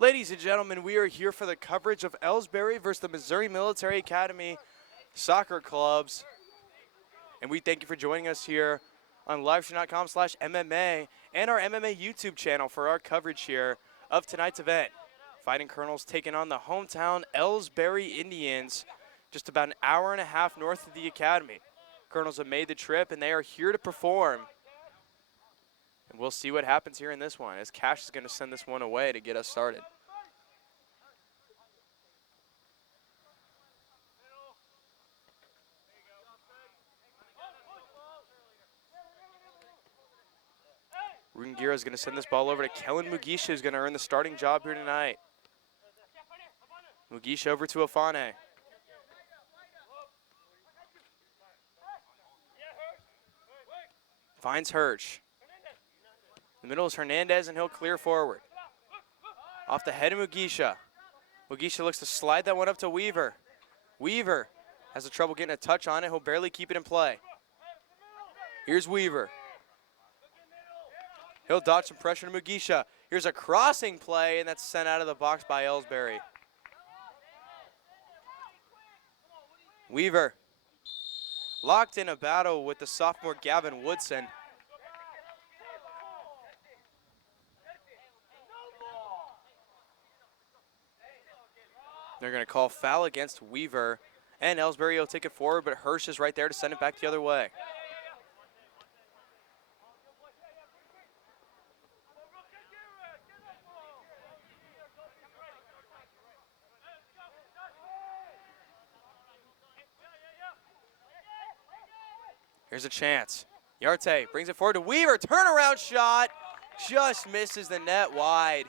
Ladies and gentlemen, we are here for the coverage of Elsberry versus the Missouri Military Academy soccer clubs. And we thank you for joining us here on livestream.com/MMA and our MMA YouTube channel for our coverage here of tonight's event. Fighting Colonels taking on the hometown Elsberry Indians, just about an hour and a half north of the academy. Colonels have made the trip and they are here to perform. And we'll see what happens here in this one, as Cash is going to send this one away to get us started. Rungira is going to send this ball over to Kellen Mugisha, who's going to earn the starting job here tonight. Mugisha over to Afane. Finds Hirsch. The middle is Hernandez, and he'll clear forward. Off the head of Mugisha. Mugisha looks to slide that one up to Weaver. Weaver has the trouble getting a touch on it. He'll barely keep it in play. Here's Weaver. He'll dodge some pressure to Mugisha. Here's a crossing play, and that's sent out of the box by Elsberry. Weaver locked in a battle with the sophomore Gavin Woodson. They're going to call foul against Weaver, and Elsberry will take it forward, but Hirsch is right there to send it back the other way. Here's a chance. Yarte brings it forward to Weaver. Turnaround shot. Just misses the net wide.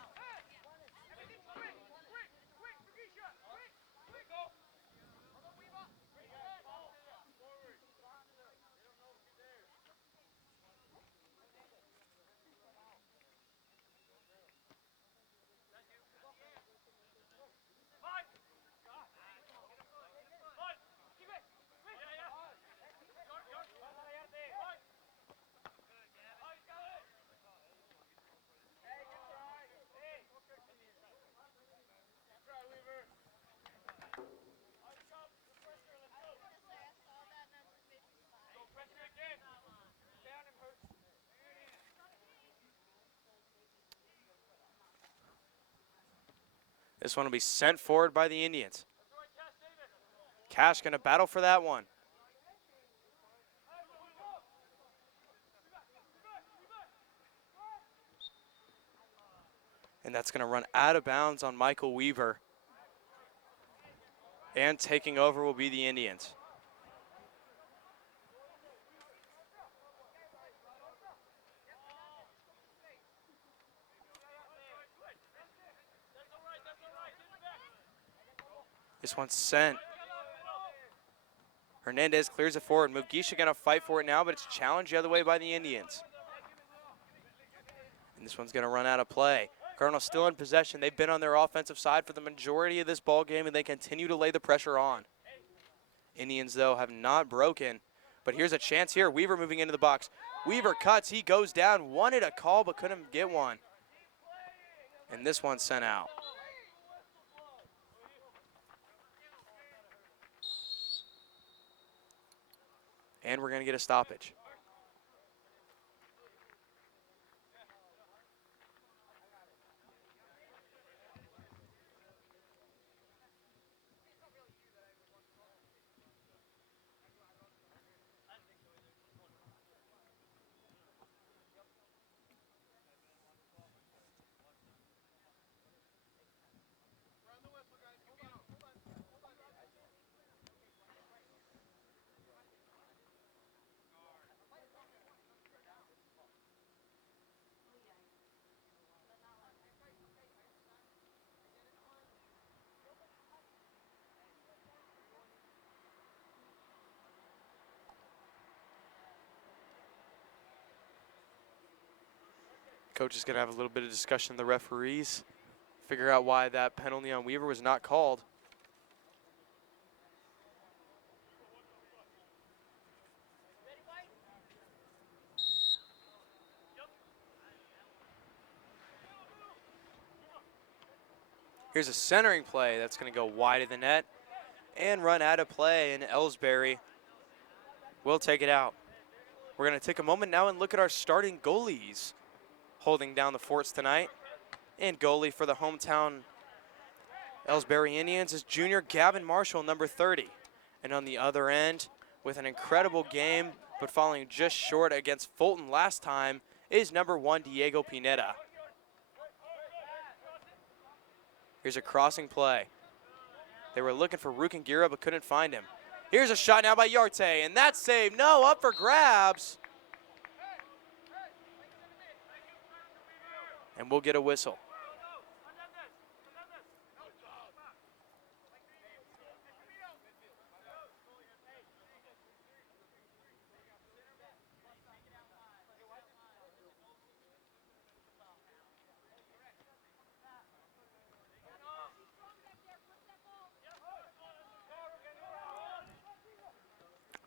This one will be sent forward by the Indians. Cash going to battle for that one. And that's going to run out of bounds on Michael Weaver. And taking over will be the Indians. This one's sent. Hernandez clears it forward. Mugisha going to fight for it now, but it's challenged the other way by the Indians. And this one's going to run out of play. Colonel's still in possession. They've been on their offensive side for the majority of this ball game, and they continue to lay the pressure on. Indians, though, have not broken. But here's a chance here. Weaver moving into the box. Weaver cuts. He goes down. Wanted a call, but couldn't get one. And this one's sent out. And we're going to get a stoppage. Coach is going to have a little bit of discussion with the referees, figure out why that penalty on Weaver was not called. Here's a centering play that's going to go wide of the net and run out of play, and Elsberry will take it out. We're going to take a moment now and look at our starting goalies holding down the forts tonight. And goalie for the hometown Elsberry Indians is junior Gavin Marshall, number 30. And on the other end, with an incredible game, but falling just short against Fulton last time, is number 1 Diego Pineda. Here's a crossing play. They were looking for Rukengira but couldn't find him. Here's a shot now by Yarte, and that's saved. No, up for grabs. And we'll get a whistle.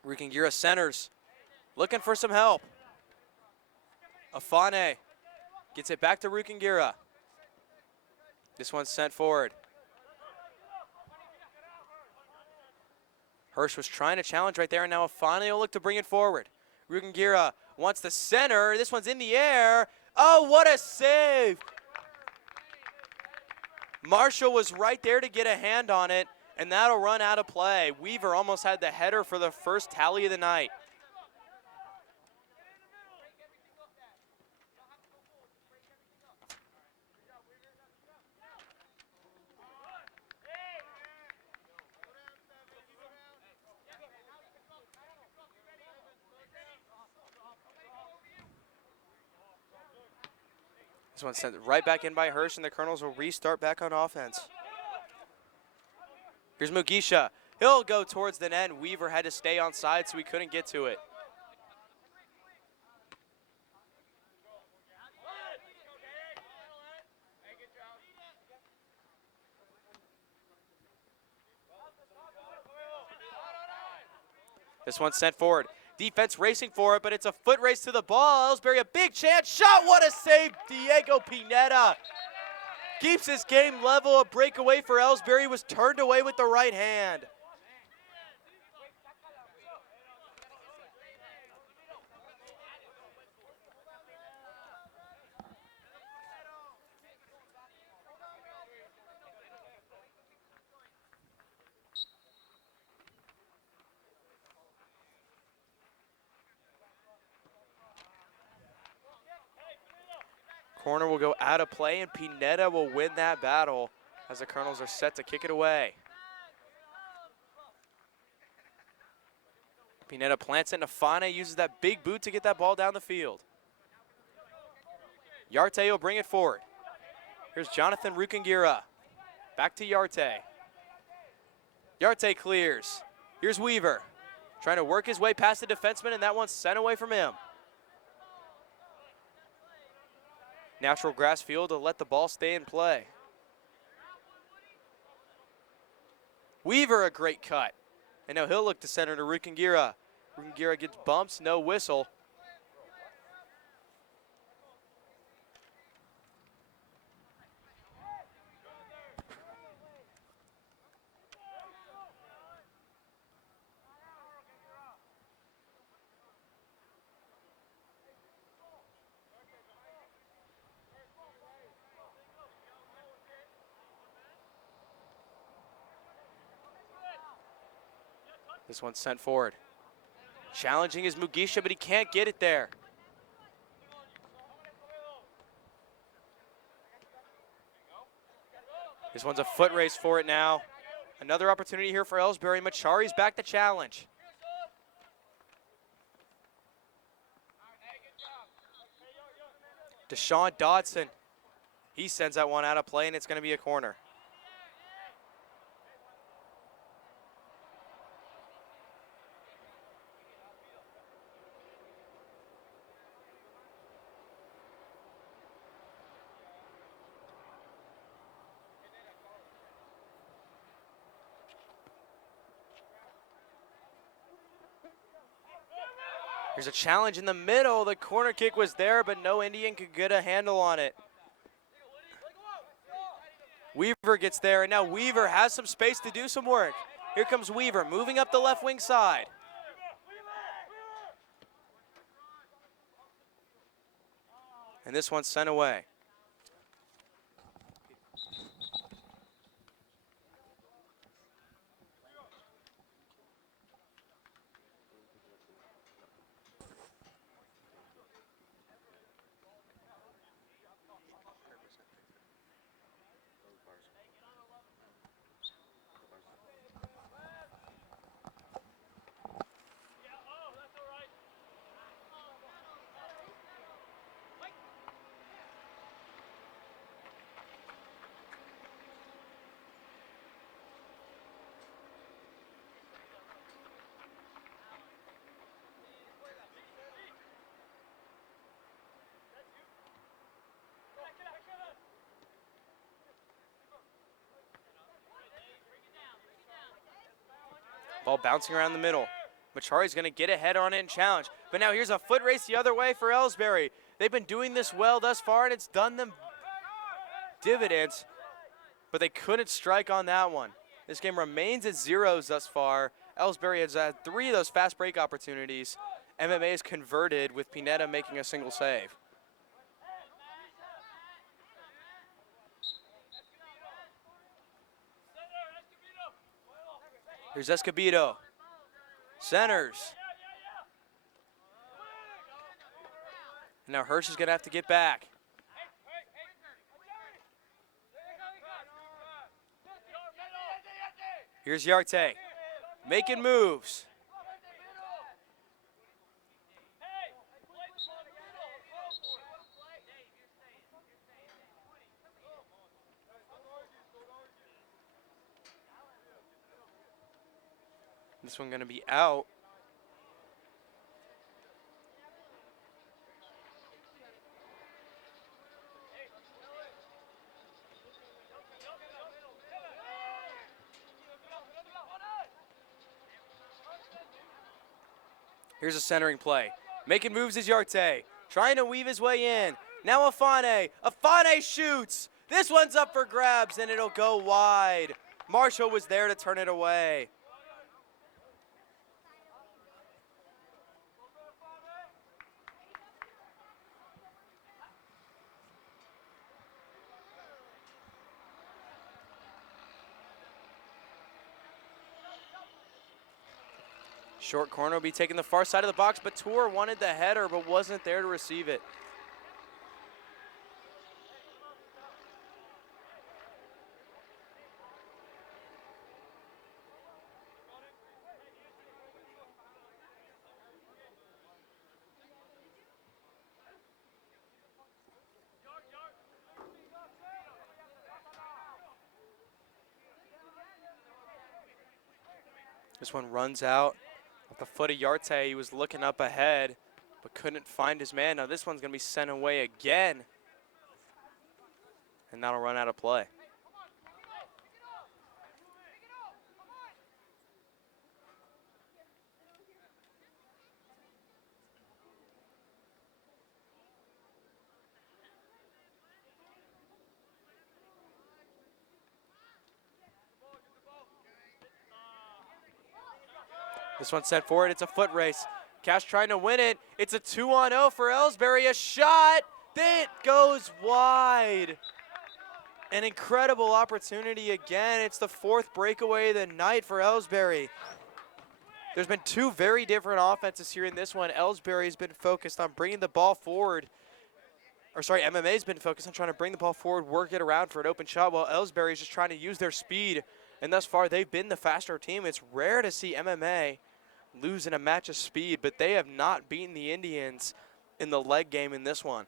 Rukengira centers, looking for some help. Afane gets it back to Rukengira. This one's sent forward. Hirsch was trying to challenge right there, and now Afane will look to bring it forward. Rukengira wants the center. This one's in the air. Oh, what a save! Marshall was right there to get a hand on it, and that'll run out of play. Weaver almost had the header for the first tally of the night. This one's sent right back in by Hirsch, and the Colonels will restart back on offense. Here's Mugisha. He'll go towards the net. Weaver had to stay on side, so he couldn't get to it. This one's sent forward. Defense racing for it, but it's a foot race to the ball. Elsberry, a big chance. Shot, what a save. Diego Pineda keeps his game level. A breakaway for Elsberry was turned away with the right hand. Corner will go out of play, and Pineda will win that battle as the Colonels are set to kick it away. Pineda plants it, and Afane uses that big boot to get that ball down the field. Yarte will bring it forward. Here's Jonathan Rukengira. Back to Yarte. Yarte clears. Here's Weaver, trying to work his way past the defenseman, and that one's sent away from him. Natural grass field to let the ball stay in play. Weaver, a great cut. And now he'll look to center to Rukengira. Rukengira gets bumps, no whistle. This one's sent forward. Challenging is Mugisha, but he can't get it there. This one's a foot race for it now. Another opportunity here for Elsberry. Machari's back to challenge. Deshaun Dodson. He sends that one out of play, and it's going to be a corner. There's a challenge in the middle. The corner kick was there, but no Indian could get a handle on it. Weaver gets there, and now Weaver has some space to do some work. Here comes Weaver, moving up the left wing side. And this one's sent away. Ball bouncing around the middle. Machari's going to get ahead on it and challenge. But now here's a foot race the other way for Elsberry. They've been doing this well thus far, and it's done them dividends, but they couldn't strike on that one. This game remains at zeros thus far. Elsberry has had 3 of those fast break opportunities. MMA is converted with Pineda making a single save. Here's Escobedo. Centers. Now Hirsch is going to have to get back. Here's Yarte, making moves. This one going to be out. Here's a centering play. Making moves is Yarte. Trying to weave his way in. Now Afane. Afane shoots. This one's up for grabs, and it'll go wide. Marshall was there to turn it away. Short corner will be taking the far side of the box, but Tour wanted the header but wasn't there to receive it. This one runs out. At the foot of Yarte, he was looking up ahead, but couldn't find his man. Now this one's going to be sent away again, and that'll run out of play. This one's sent forward. It's a foot race. Cash trying to win it. It's a 2-on-0 for Elsberry. A shot that goes wide. An incredible opportunity again. It's the 4th breakaway of the night for Elsberry. There's been 2 very different offenses here in this one. Elsberry's been focused on bringing the ball forward. MMA's been focused on trying to bring the ball forward, work it around for an open shot, while Elsberry's just trying to use their speed. And thus far, they've been the faster team. It's rare to see MMA lose in a match of speed, but they have not beaten the Indians in the leg game in this one.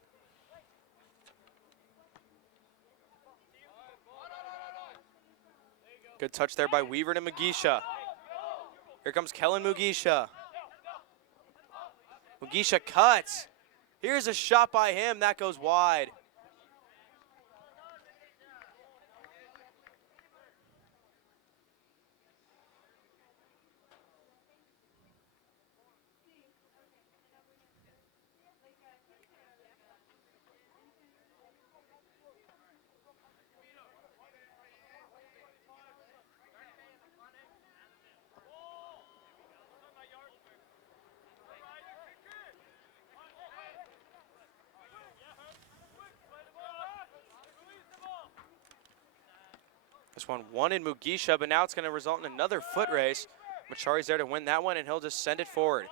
Good touch there by Weaver to Mugisha. Here comes Kellen Mugisha. Mugisha cuts. Here's a shot by him. That goes wide. This one wanted Mugisha, but now it's going to result in another foot race. Machari's there to win that one, and he'll just send it forward.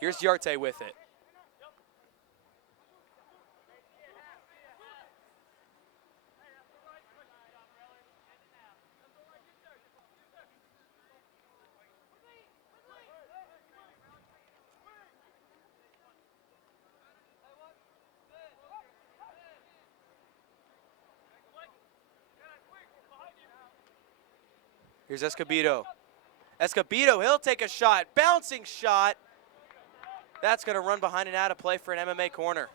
Here's Yarte with it. Here's Escobedo. Escobedo, he'll take a shot. Bouncing shot. That's going to run behind and out of play for an MMA corner.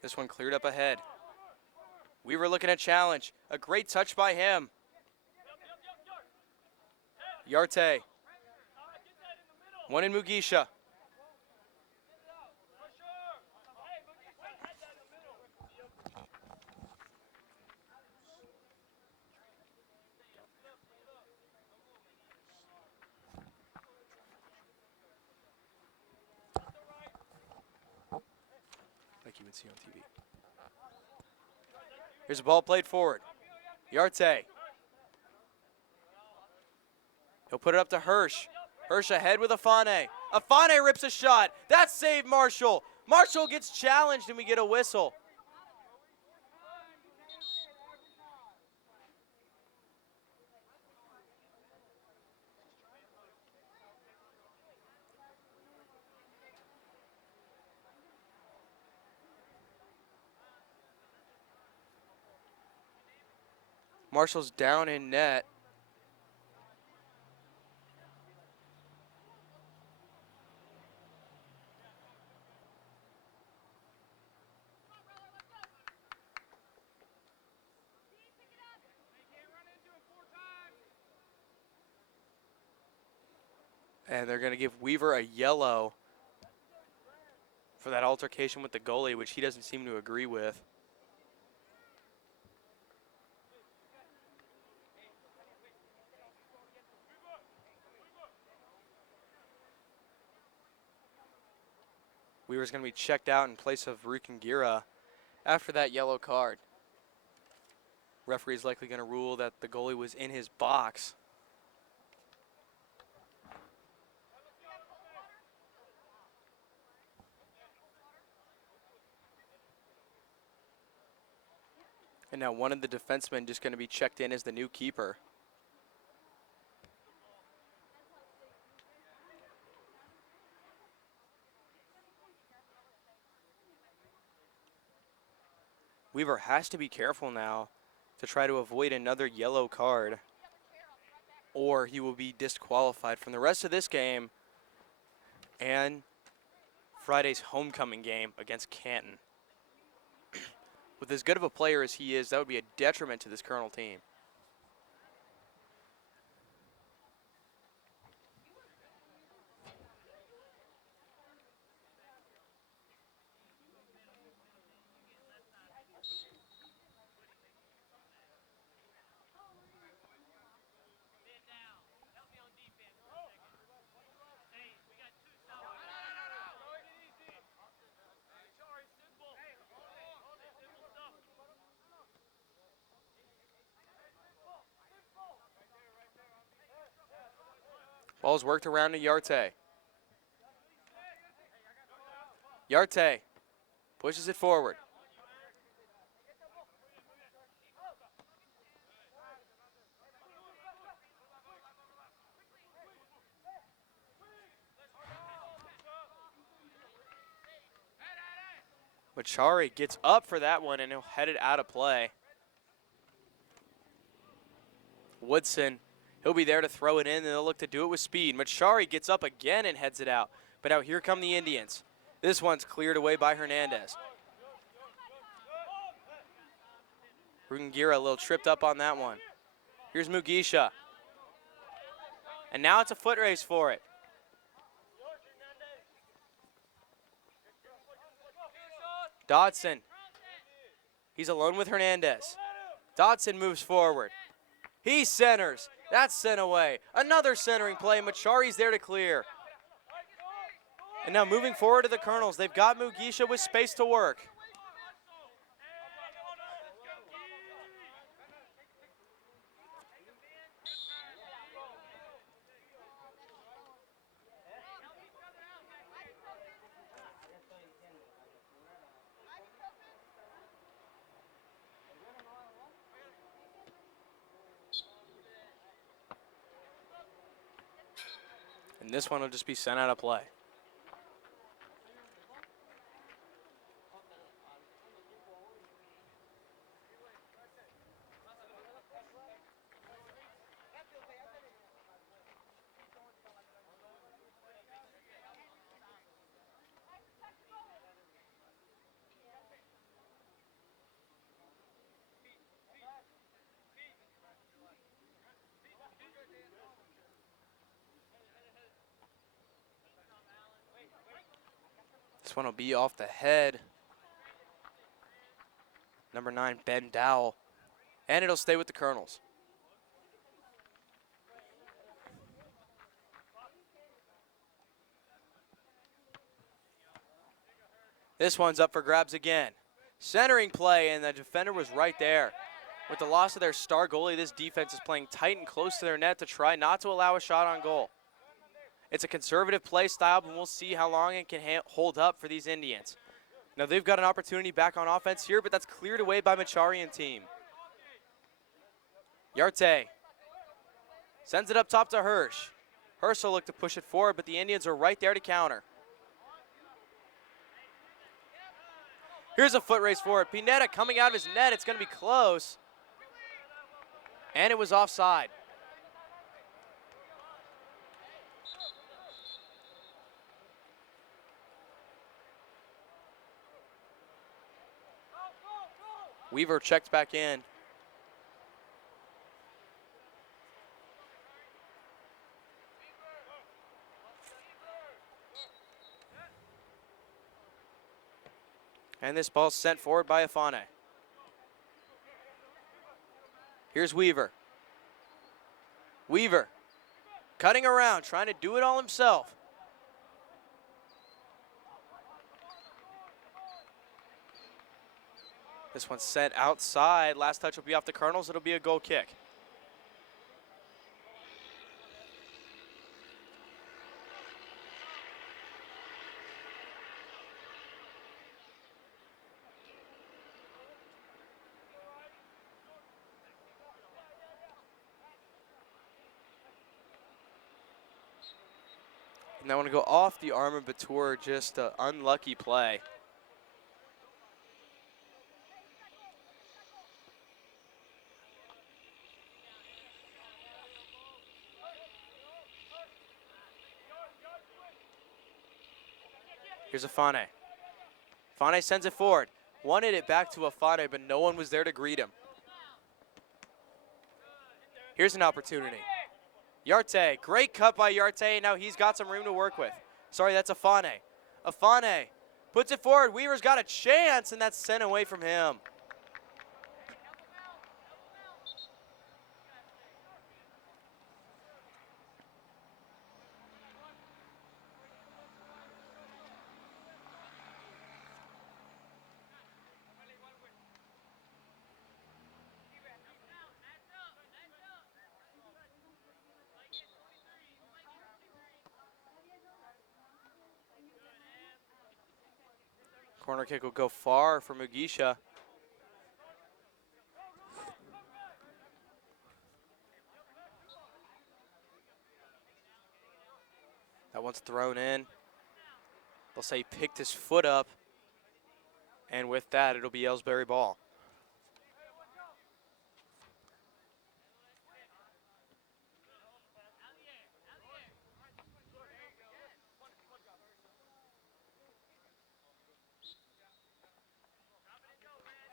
This one cleared up ahead. We were looking at challenge. A great touch by him. Yarte. One in Mugisha. Like you would see on TV. Here's a ball played forward. Yarte. He'll put it up to Hirsch. Hirsch ahead with Afane. Afane rips a shot. That saved Marshall. Marshall gets challenged and we get a whistle. Marshall's down in net. And they're going to give Weaver a yellow for that altercation with the goalie, which he doesn't seem to agree with. Weaver's going to be checked out in place of Rukangira after that yellow card. Referee's likely going to rule that the goalie was in his box. And now one of the defensemen just going to be checked in as the new keeper. Weaver has to be careful now to try to avoid another yellow card, or he will be disqualified from the rest of this game and Friday's homecoming game against Canton. With as good of a player as he is, that would be a detriment to this Colonel team. Ball's worked around to Yarte. Yarte pushes it forward. Machari gets up for that one and he'll head it out of play. Woodson, he'll be there to throw it in, and they'll look to do it with speed. Machari gets up again and heads it out. But now here come the Indians. This one's cleared away by Hernandez. Rugengira a little tripped up on that one. Here's Mugisha. And now it's a foot race for it. Dodson. He's alone with Hernandez. Dodson moves forward. He centers. That's sent away. Another centering play. Machari's there to clear. And now moving forward to the Colonels. They've got Mugisha with space to work. And this one will just be sent out of play. This one will be off the head. Number 9, Ben Dowell. And it'll stay with the Colonels. This one's up for grabs again. Centering play, and the defender was right there. With the loss of their star goalie, this defense is playing tight and close to their net to try not to allow a shot on goal. It's a conservative play style, but we'll see how long it can hold up for these Indians. Now they've got an opportunity back on offense here, but that's cleared away by Machari and team. Yarte sends it up top to Hirsch. Hirsch will look to push it forward, but the Indians are right there to counter. Here's a foot race for it. Pineda coming out of his net. It's going to be close. And it was offside. Weaver checked back in. And this ball's sent forward by Afane. Here's Weaver. Weaver cutting around, trying to do it all himself. This one's sent outside. Last touch will be off the Colonels. It'll be a goal kick. And I want to go off the arm of Batur, just an unlucky play. Here's Afane. Afane sends it forward. Wanted it back to Afane, but no one was there to greet him. Here's an opportunity. Yarte, great cut by Yarte. Now he's got some room to work with. Sorry, that's Afane. Afane puts it forward. Weaver's got a chance, and that's sent away from him. Corner kick will go far for Mugisha. That one's thrown in. They'll say he picked his foot up. And with that, it'll be Elsberry ball.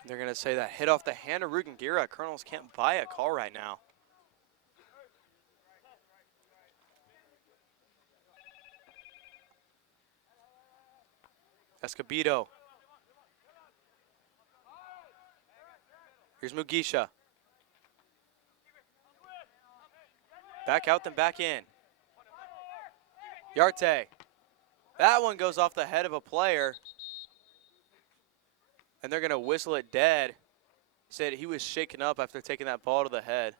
They're going to say that hit off the hand of Rugengira. Colonels can't buy a call right now. Escobedo. Here's Mugisha. Back out, then back in. Yarte. That one goes off the head of a player. And they're going to whistle it dead. Said he was shaken up after taking that ball to the head.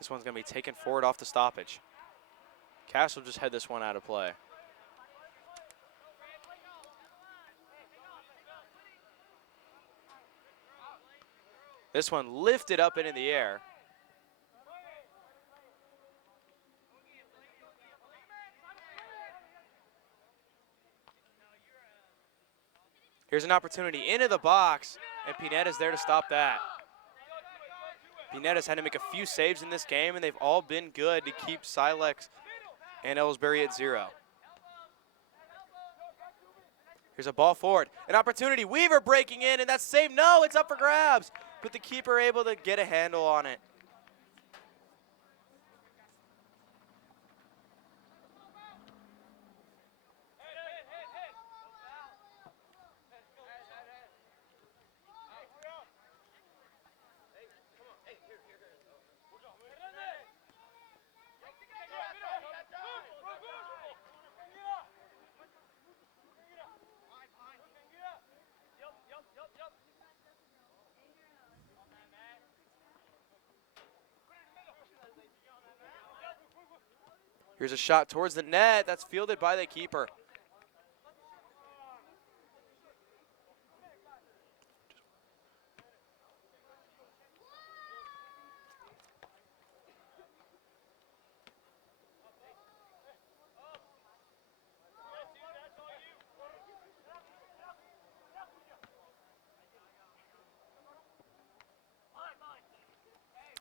This one's going to be taken forward off the stoppage. Cash will just head this one out of play. This one lifted up into the air. Here's an opportunity into the box, and Pineda's there to stop that. Pineda's had to make a few saves in this game, and they've all been good to keep Silex and Elsberry at 0. Here's a ball forward. An opportunity. Weaver breaking in, and that's saved. No, it's up for grabs. But the keeper able to get a handle on it. Here's a shot towards the net. That's fielded by the keeper.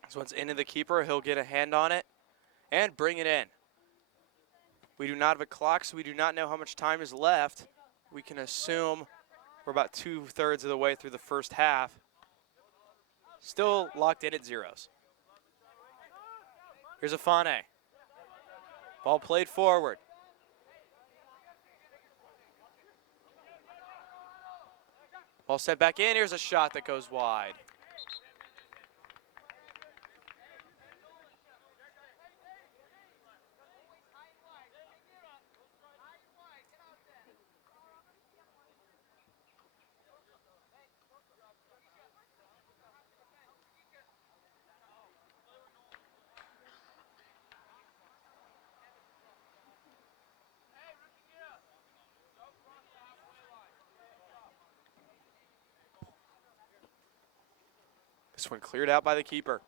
This one's into the keeper. He'll get a hand on it and bring it in. We do not have a clock, so we do not know how much time is left. We can assume we're about 2/3 of the way through the first half. Still locked in at zeros. Here's a Fane. Ball played forward. Ball sent back in. Here's a shot that goes wide. This one cleared out by the keeper.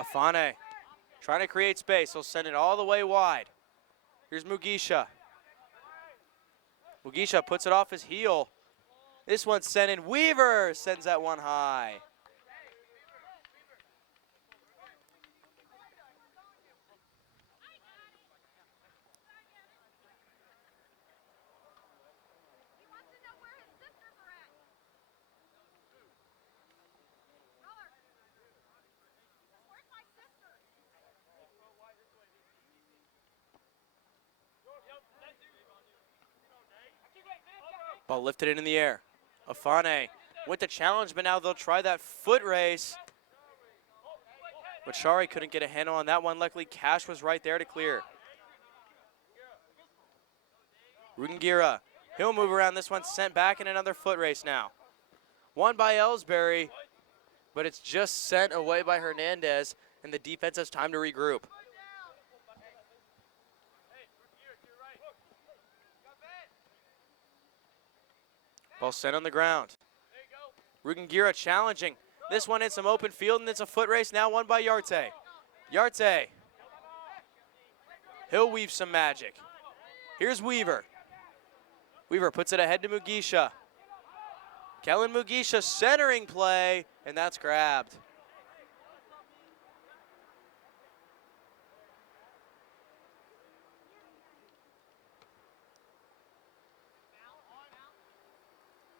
Afane trying to create space. He'll send it all the way wide. Here's Mugisha. Mugisha puts it off his heel. This one's sent in. Weaver sends that one high. Ball lifted it in the air. Afane went to challenge, but now they'll try that foot race. But Shari couldn't get a handle on that one. Luckily, Cash was right there to clear. Rugengira, he'll move around. This one sent back in another foot race now. Won by Elsberry, but it's just sent away by Hernandez, and the defense has time to regroup. Ball sent on the ground. Rugengira challenging. This one in some open field, and it's a foot race now won by Yarte. Yarte. He'll weave some magic. Here's Weaver. Weaver puts it ahead to Mugisha. Kellen Mugisha centering play, and that's grabbed.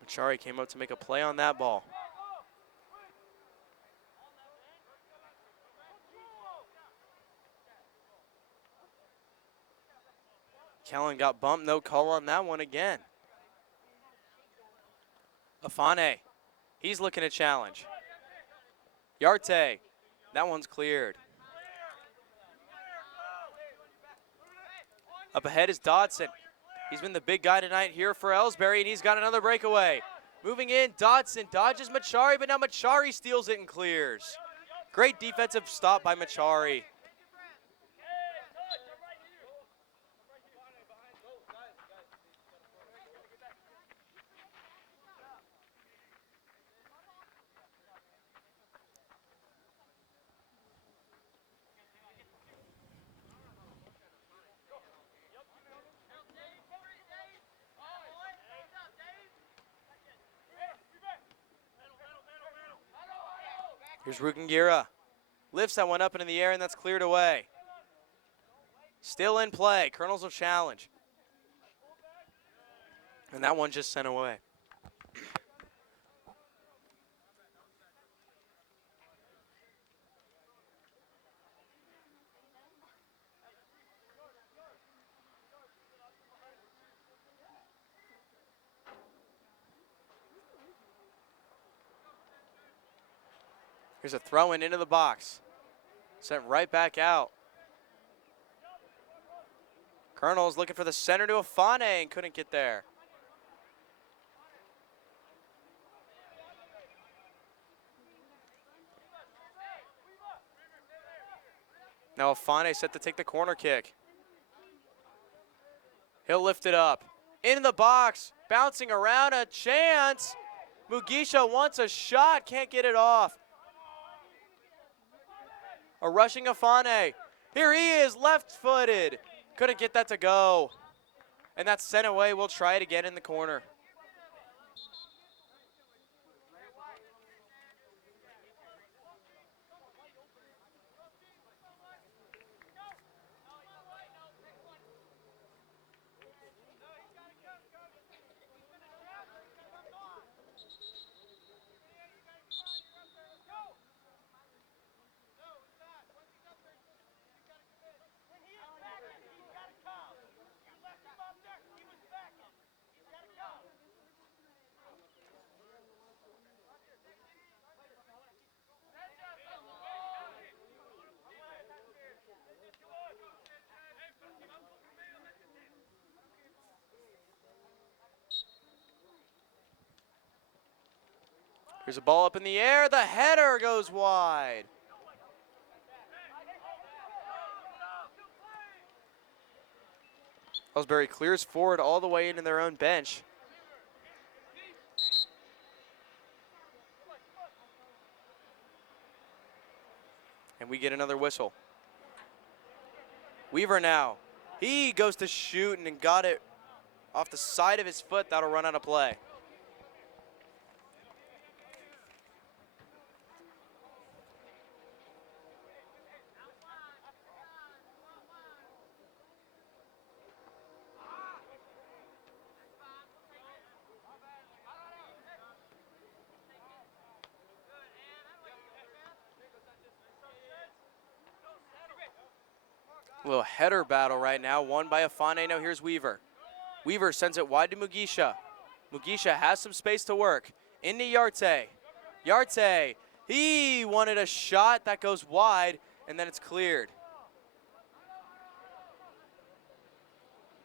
Machari came up to make a play on that ball. Kellen got bumped, no call on that one again. Afane, he's looking to challenge. Yarte, that one's cleared. Up ahead is Dodson. He's been the big guy tonight here for Elsberry, and he's got another breakaway. Moving in, Dodson dodges Machari, but now Machari steals it and clears. Great defensive stop by Machari. Here's Rugengira. Lifts that one up into the air, and that's cleared away. Still in play. Colonels will challenge. And that one just sent away. Here's a throw in into the box. Sent right back out. Colonel's looking for the center to Afane and couldn't get there. Now Afane set to take the corner kick. He'll lift it up. Into the box. Bouncing around. A chance. Mugisha wants a shot. Can't get it off. A rushing Afane. Here he is, left-footed. Couldn't get that to go. And that's sent away. We'll try it again in the corner. Here's a ball up in the air. The header goes wide. Elsberry clears forward all the way into their own bench. And we get another whistle. Weaver now. He goes to shoot and got it off the side of his foot. That'll run out of play. A little header battle right now, won by Afane. Now here's Weaver. Weaver sends it wide to Mugisha. Mugisha has some space to work. Into Yarte. Yarte, he wanted a shot. That goes wide, and then it's cleared.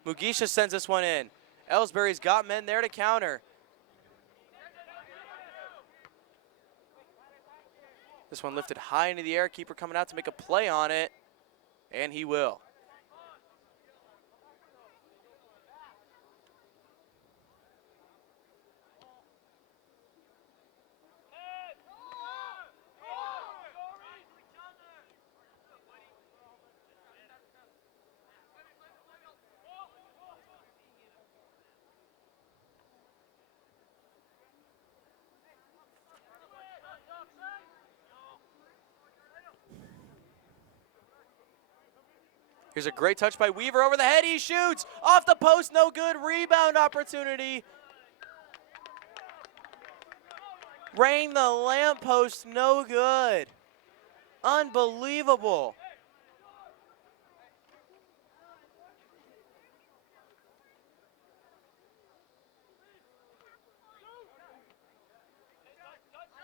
Mugisha sends this one in. Elsberry's got men there to counter. This one lifted high into the air. Keeper coming out to make a play on it. And he will. Here's a great touch by Weaver over the head. He shoots off the post. No good. Rebound opportunity. Rain the lamppost. No good. Unbelievable.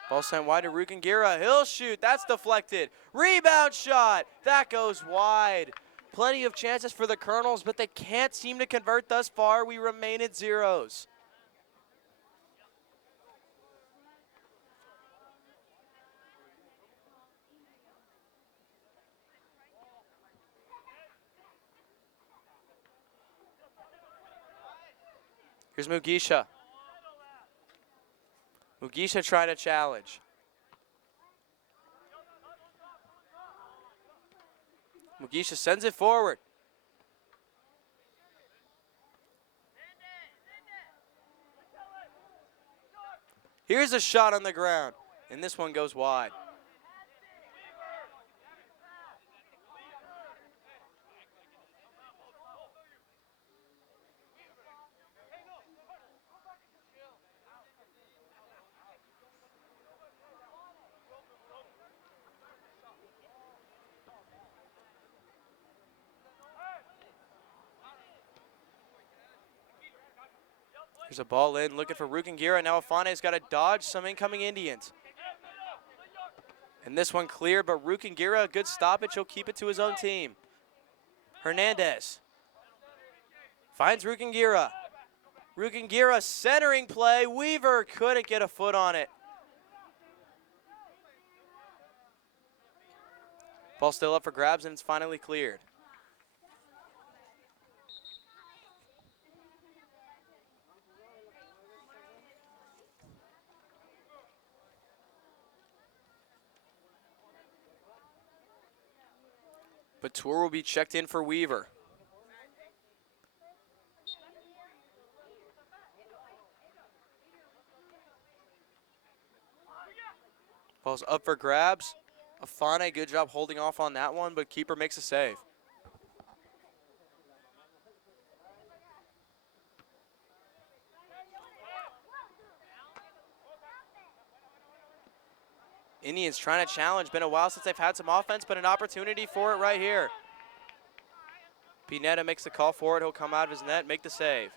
Ball sent wide to Rukangira. He'll shoot. That's deflected. Rebound shot. That goes wide. Plenty of chances for the Colonels, but they can't seem to convert thus far. We remain at zeros. Here's Mugisha. Mugisha trying to challenge. Mugisha sends it forward. Here's a shot on the ground, and this one goes wide. There's a ball in, looking for Rukangira. Now Afane's got to dodge some incoming Indians. And this one clear, but Rukangira, a good stoppage. He'll keep it to his own team. Hernandez finds Rukangira. Rukangira centering play. Weaver couldn't get a foot on it. Ball still up for grabs, and it's finally cleared. But Tour will be checked in for Weaver. Ball's up for grabs. Afane, good job holding off on that one, but keeper makes a save. Indians trying to challenge. Been a while since they've had some offense, but an opportunity for it right here. Pineda makes the call for it. He'll come out of his net, make the save.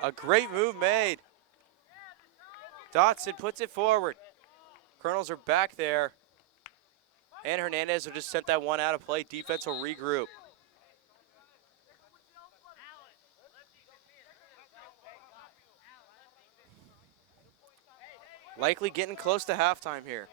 A great move made. Dotson puts it forward. Colonels are back there. And Hernandez will just sent that one out of play. Defense will regroup. Likely getting close to halftime here.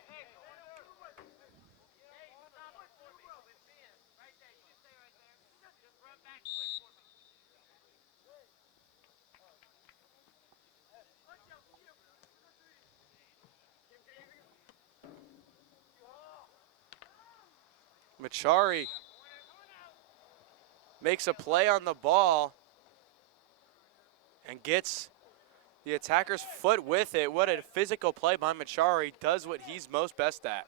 Machari makes a play on the ball and gets the attacker's foot with it. What a physical play by Machari. Does what he's most best at.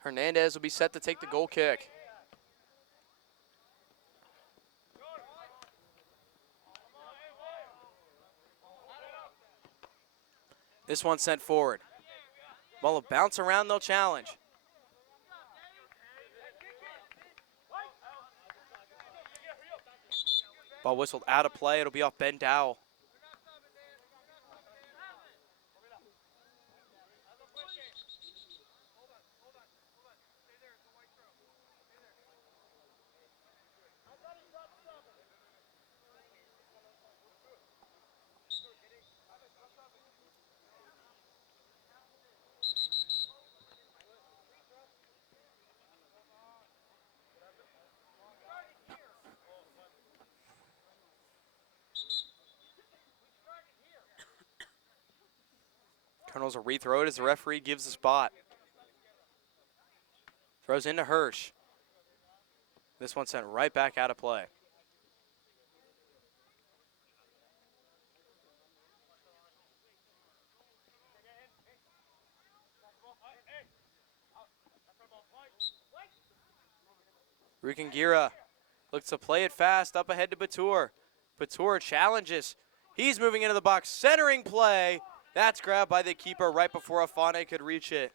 Hernandez will be set to take the goal kick. This one sent forward. Ball will bounce around, they'll challenge. Ball whistled out of play, it'll be off Ben Dowell. Colonels will rethrow it as the referee gives the spot. Throws into Hirsch. This one sent right back out of play. Rukingira looks to play it fast, up ahead to Batur. Batur challenges. He's moving into the box, centering play. That's grabbed by the keeper right before Afane could reach it.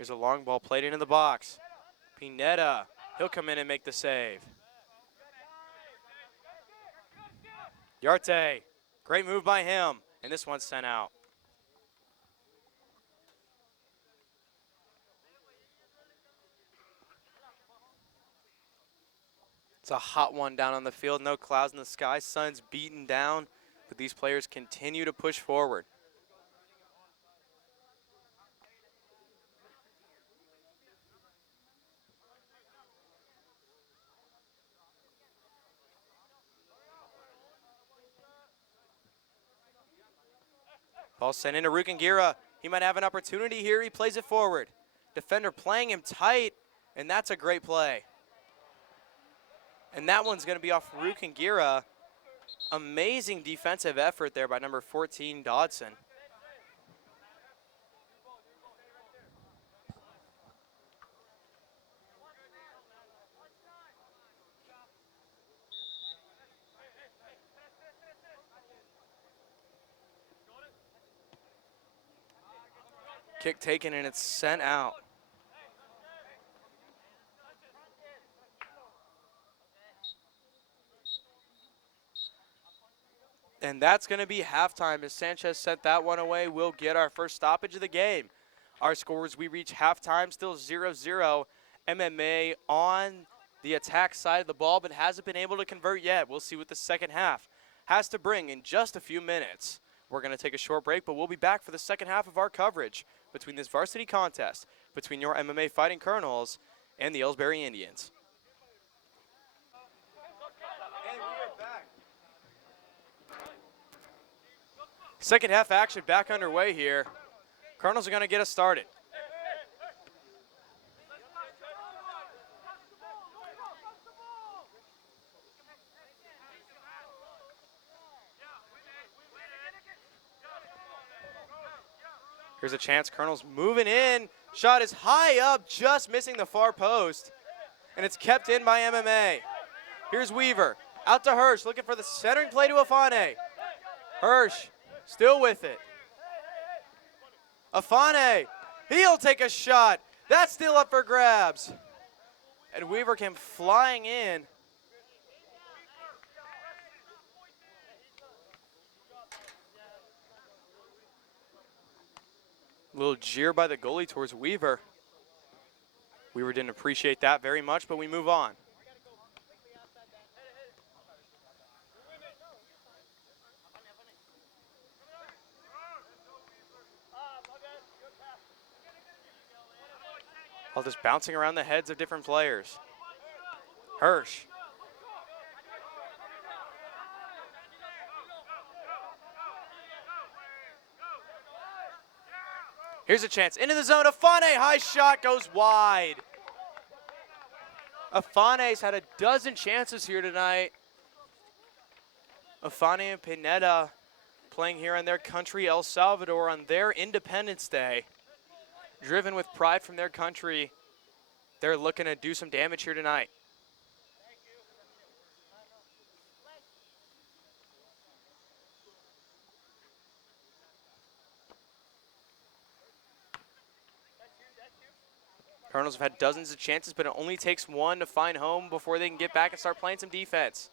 Here's a long ball played into the box. Pineda, he'll come in and make the save. Yarte, great move by him, and this one's sent out. It's a hot one down on the field, no clouds in the sky, sun's beaten down, but these players continue to push forward. Ball sent into Rukingira. He might have an opportunity here. He plays it forward. Defender playing him tight, and that's a great play. And that one's going to be off Rukingira. Amazing defensive effort there by number 14, Dodson. Kick taken, and it's sent out. And that's going to be halftime. As Sanchez sent that one away, we'll get our first stoppage of the game. Our scores, we reach halftime, still 0-0. MMA on the attack side of the ball, but hasn't been able to convert yet. We'll see what the second half has to bring in just a few minutes. We're going to take a short break, but we'll be back for the second half of our coverage between this varsity contest between your MMA Fighting Colonels and the Elsberry Indians. And we are back. Second half action back underway here. Colonels are going to get us started. Here's a chance. Colonels moving in. Shot is high up, just missing the far post. And it's kept in by MMA. Here's Weaver. Out to Hirsch, looking for the centering play to Afane. Hirsch, still with it. Afane, he'll take a shot. That's still up for grabs. And Weaver came flying in. A little jeer by the goalie towards Weaver. Weaver didn't appreciate that very much, but we move on. All this bouncing around the heads of different players. Hirsch. Here's a chance. Into the zone. Afane, high shot goes wide. Afane's had a dozen chances here tonight. Afane and Pineda playing here in their country, El Salvador, on their Independence Day. Driven with pride from their country. They're looking to do some damage here tonight. Colonels have had dozens of chances, but it only takes one to find home before they can get back and start playing some defense.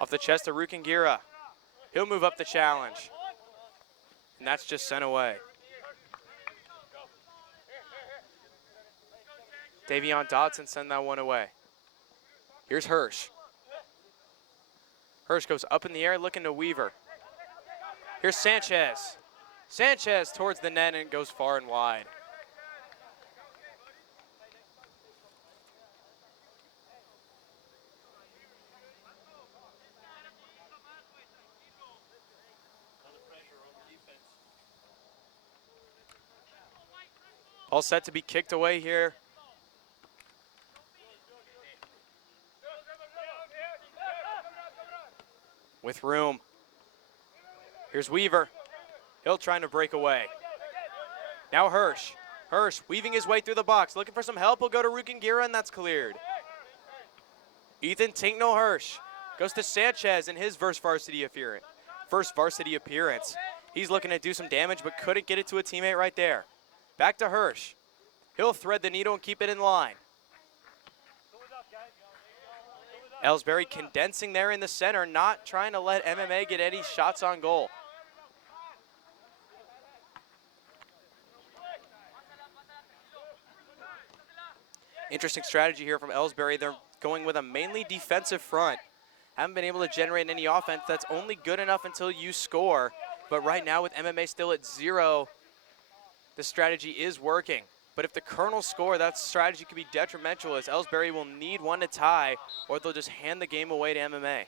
Off the chest of Rukingira. He'll move up the challenge. And that's just sent away. Davion Dodson send that one away. Here's Hirsch. Hirsch goes up in the air looking to Weaver. Here's Sanchez. Sanchez towards the net and goes far and wide. All set to be kicked away here. With room. Here's Weaver. Hill trying to break away. Now Hirsch. Hirsch weaving his way through the box. Looking for some help. He'll go to Rukingira, and that's cleared. Ethan Tinknell Hirsch goes to Sanchez in his first varsity appearance. He's looking to do some damage, but couldn't get it to a teammate right there. Back to Hirsch. He'll thread the needle and keep it in line. Elsberry condensing there in the center, not trying to let MMA get any shots on goal. Interesting strategy here from Elsberry. They're going with a mainly defensive front. Haven't been able to generate any offense. That's only good enough until you score. But right now with MMA still at 0, the strategy is working. But if the Colonels score, that strategy could be detrimental, as Elsberry will need one to tie, or they'll just hand the game away to MMA.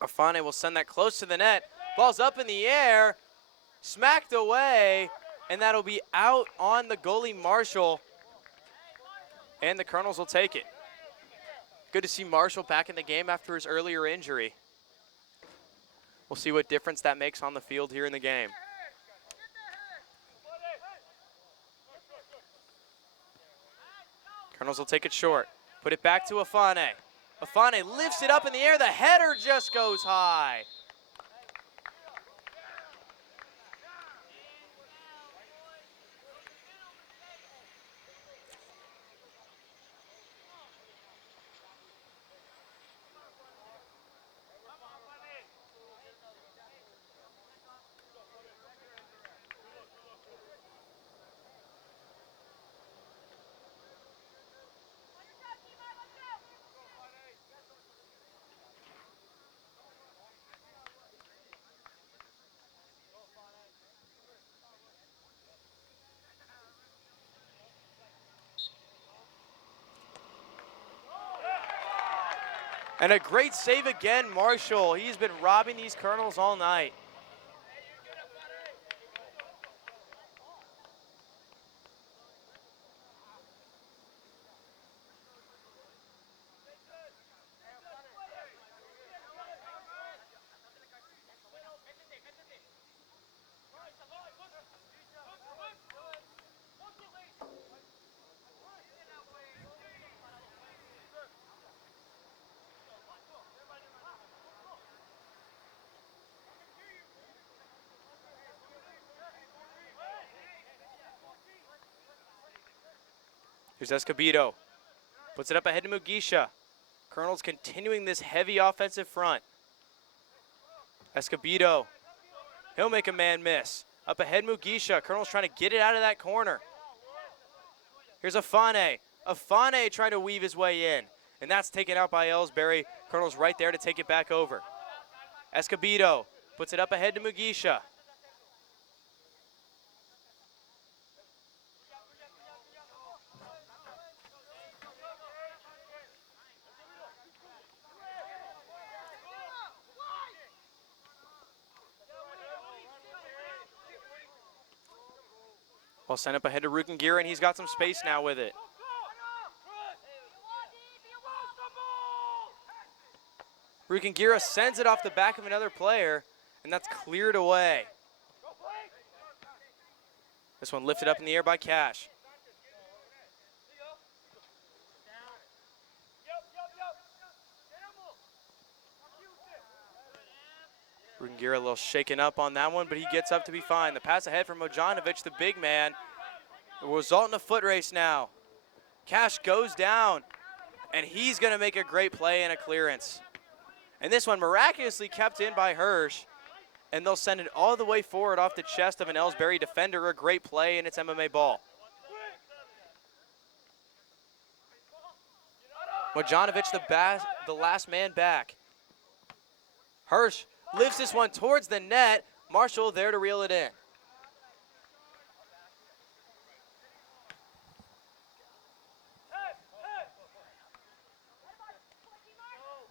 Afane will send that close to the net. Ball's up in the air, smacked away, and that'll be out on the goalie Marshall. And the Colonels will take it. Good to see Marshall back in the game after his earlier injury. We'll see what difference that makes on the field here in the game. Colonels will take it short. Put it back to Afane. Afane lifts it up in the air. The header just goes high. And a great save again, Marshall. He's been robbing these Colonels all night. Here's Escobedo. Puts it up ahead to Mugisha. Colonels continuing this heavy offensive front. Escobedo. He'll make a man miss. Up ahead Mugisha. Colonels trying to get it out of that corner. Here's Afane. Afane trying to weave his way in. And that's taken out by Elsberry. Colonels right there to take it back over. Escobedo puts it up ahead to Mugisha. Well, sent up ahead to Rukingira, and he's got some space now with it. Rukangira sends it off the back of another player, and that's cleared away. This one lifted up in the air by Cash. Rukangira a little shaken up on that one, but he gets up to be fine. The pass ahead from Mojanovic, the big man. It will result in a foot race now. Cash goes down, and he's going to make a great play and a clearance. And this one miraculously kept in by Hirsch, and they'll send it all the way forward off the chest of an Elsberry defender. A great play, and it's MMA ball. Mojanovic, the last man back. Hirsch lifts this one towards the net. Marshall there to reel it in.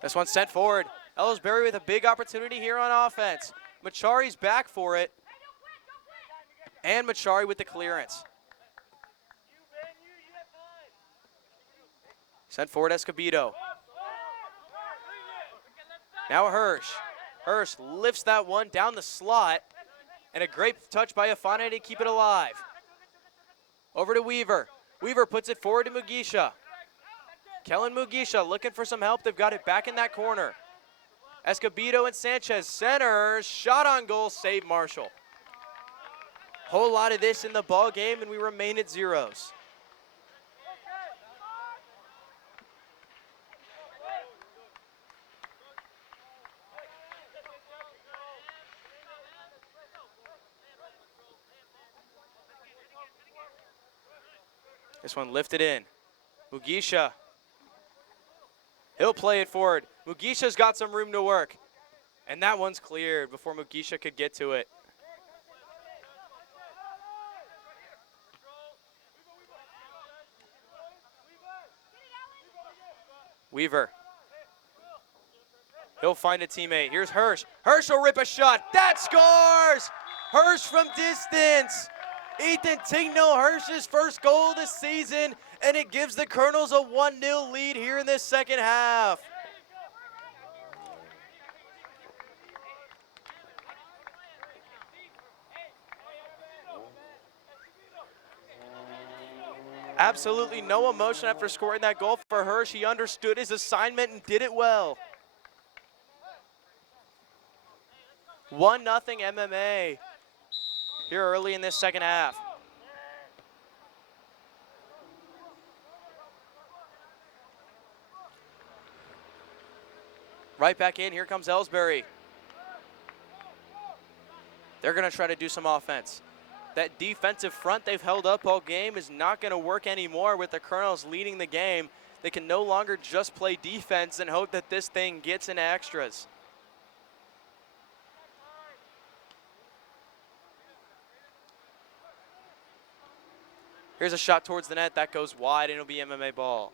This one's sent forward. Elsberry with a big opportunity here on offense. Machari's back for it. And Machari with the clearance. Sent forward Escobedo. Now Hirsch. Hirsch lifts that one down the slot. And a great touch by Afane to keep it alive. Over to Weaver. Weaver puts it forward to Mugisha. Kellen Mugisha looking for some help. They've got it back in that corner. Escobedo and Sanchez center. Shot on goal. Save Marshall. Whole lot of this in the ball game, and we remain at zeros. This one lifted in. Mugisha. He'll play it forward. Mugisha's got some room to work. And that one's cleared before Mugisha could get to it. Weaver. He'll find a teammate. Here's Hirsch. Hirsch will rip a shot. That scores! Hirsch from distance. Ethan Tigno, Hirsch's first goal this season, and it gives the Colonels a 1-0 lead here in this second half. Absolutely no emotion after scoring that goal for Hirsch. He understood his assignment and did it well. 1-0 MMA here early in this second half. Right back in, here comes Elsberry. They're gonna try to do some offense. That defensive front they've held up all game is not gonna work anymore with the Colonels leading the game. They can no longer just play defense and hope that this thing gets in extras. Here's a shot towards the net. That goes wide, and it'll be MMA ball.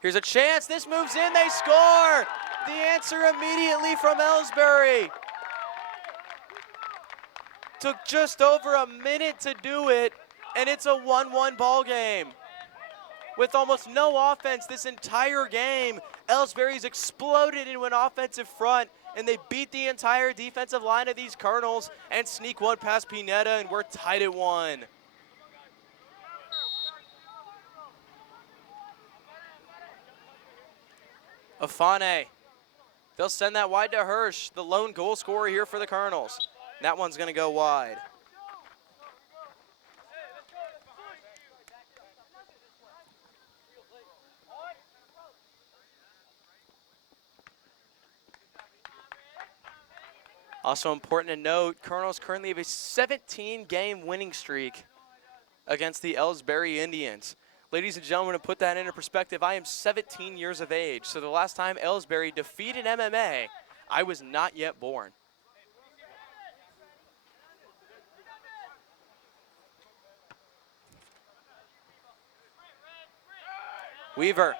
Here's a chance. This moves in. They score. The answer immediately from Elsberry. Took just over a minute to do it, and it's a 1-1 ball game. With almost no offense this entire game, Elsberry's exploded into an offensive front, and they beat the entire defensive line of these Colonels and sneak one past Pineda, and we're tied at 1. Afane. They'll send that wide to Hirsch, the lone goal scorer here for the Colonels. That one's going to go wide. Also important to note, Colonels currently have a 17-game winning streak against the Elsberry Indians. Ladies and gentlemen, to put that into perspective, I am 17 years of age. So the last time Elsberry defeated MMA, I was not yet born. Weaver,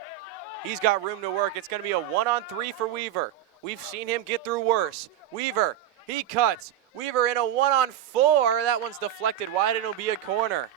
he's got room to work. It's going to be a 1-on-3 for Weaver. We've seen him get through worse. Weaver, he cuts. Weaver in a 1-on-4. That one's deflected wide, and it'll be a corner.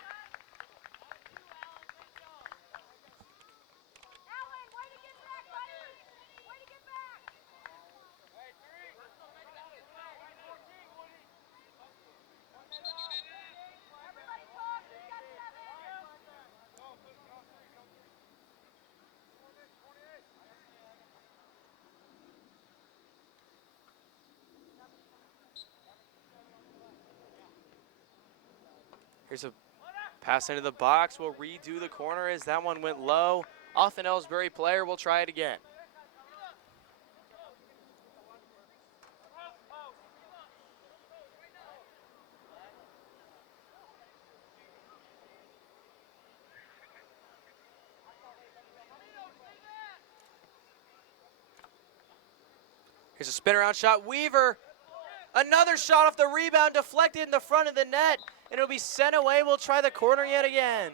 Here's a pass into the box. We'll redo the corner as that one went low. Off an Elsberry player. We'll try it again. Here's a spin around shot. Weaver, another shot off the rebound, deflected in the front of the net, and it'll be sent away. We'll try the corner yet again.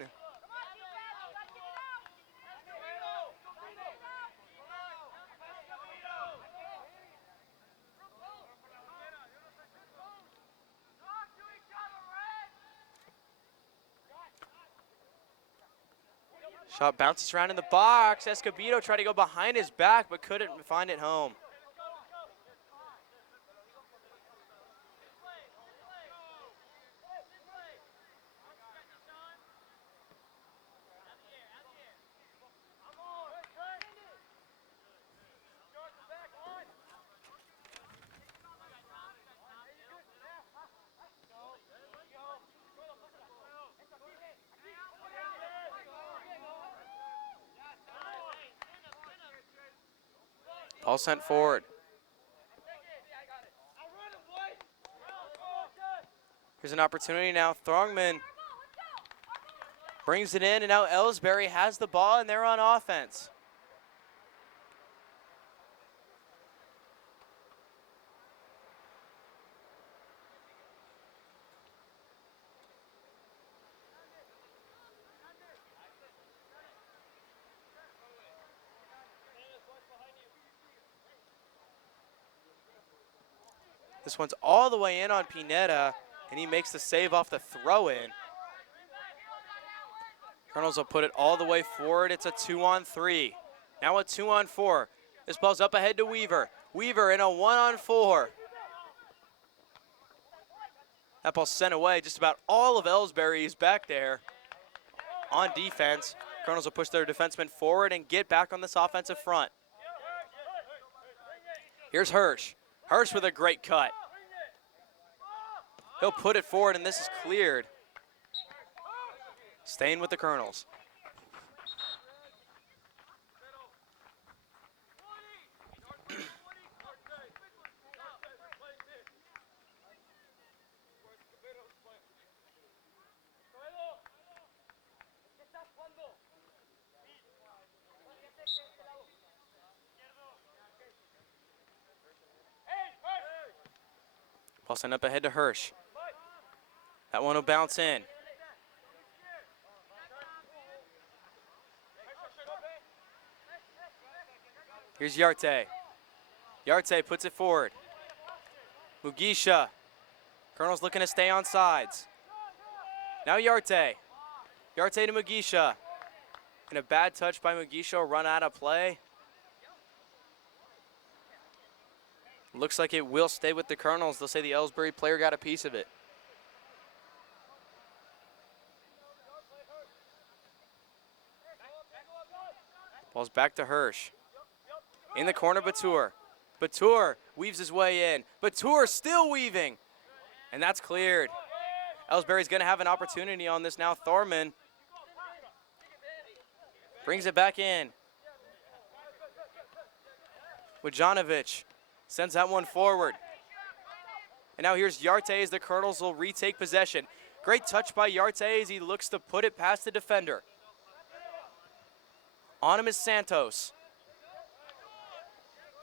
Shot bounces around in the box. Escobedo tried to go behind his back, but couldn't find it home. Ball sent forward. Here's an opportunity now. Throngman brings it in, and now Elsberry has the ball, and they're on offense. This one's all the way in on Pineda, and he makes the save off the throw-in. Colonels will put it all the way forward. It's a 2-on-3. Now a 2-on-4. This ball's up ahead to Weaver. Weaver in a 1-on-4. That ball sent away. Just about all of Elsberry is back there on defense. Colonels will push their defensemen forward and get back on this offensive front. Here's Hirsch. Hirsch with a great cut. He'll put it forward, and this is cleared. Staying with the Colonels. Ball sent up ahead to Hirsch. That one will bounce in. Here's Yarte. Yarte puts it forward. Mugisha. Colonel's looking to stay on sides. Now Yarte. Yarte to Mugisha. And a bad touch by Mugisha will run out of play. Looks like it will stay with the Colonels. They'll say the Elsberry player got a piece of it. Ball's back to Hirsch. In the corner, Batur. Batur weaves his way in. Batur still weaving. And that's cleared. Elsberry's going to have an opportunity on this now. Thorman brings it back in. Wojanovic sends that one forward. And now here's Yarte as the Colonels will retake possession. Great touch by Yarte as he looks to put it past the defender. On him is Santos.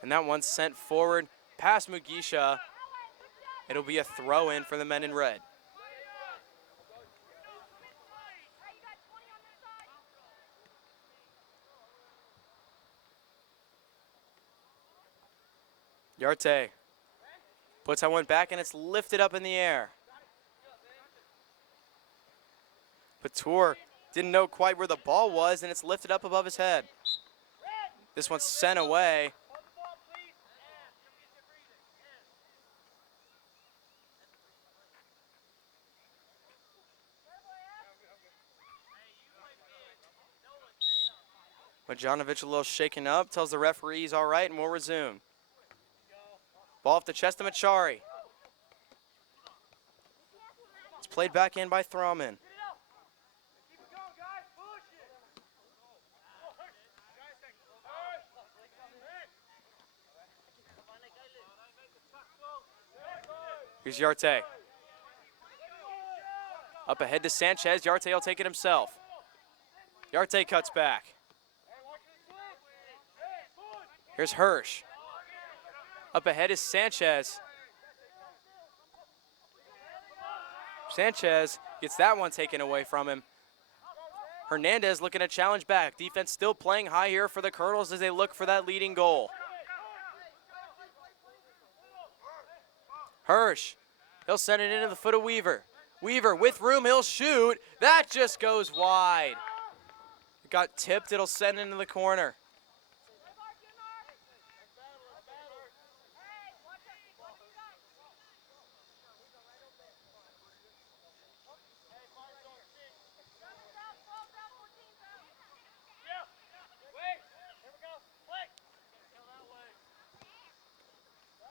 And that one's sent forward past Mugisha. It'll be a throw-in for the men in red. Yarte puts that one back, and it's lifted up in the air. Batur didn't know quite where the ball was, and it's lifted up above his head. This one's sent away. Majanovic a little shaken up, tells the referee he's all right, and we'll resume. Ball off the chest of Machari. It's played back in by Throwman. Here's Yarte. Up ahead to Sanchez. Yarte will take it himself. Yarte cuts back. Here's Hirsch. Up ahead is Sanchez. Sanchez gets that one taken away from him. Hernandez looking to challenge back. Defense still playing high here for the Colonels as they look for that leading goal. Hirsch, he'll send it into the foot of Weaver. Weaver with room, he'll shoot. That just goes wide. It got tipped, it'll send into the corner.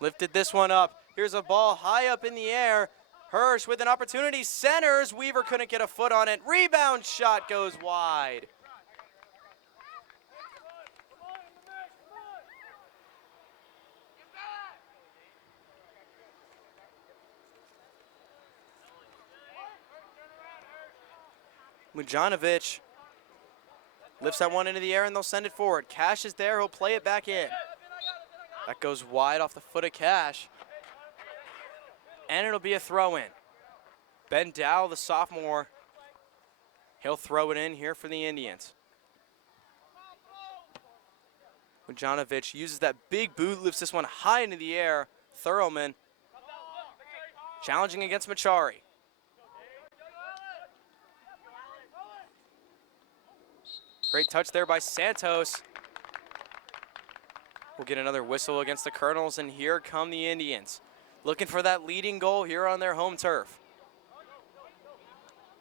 Lifted this one up. Here's a ball high up in the air. Hirsch with an opportunity, centers. Weaver couldn't get a foot on it. Rebound shot goes wide. Mujanovic lifts that one into the air and they'll send it forward. Cash is there, he'll play it back in. That goes wide off the foot of Cash. And it'll be a throw-in. Ben Dow, the sophomore, he'll throw it in here for the Indians. Mujanovic uses that big boot, lifts this one high into the air. Thurlman challenging against Machari. Great touch there by Santos. We'll get another whistle against the Colonels, and here come the Indians. Looking for that leading goal here on their home turf.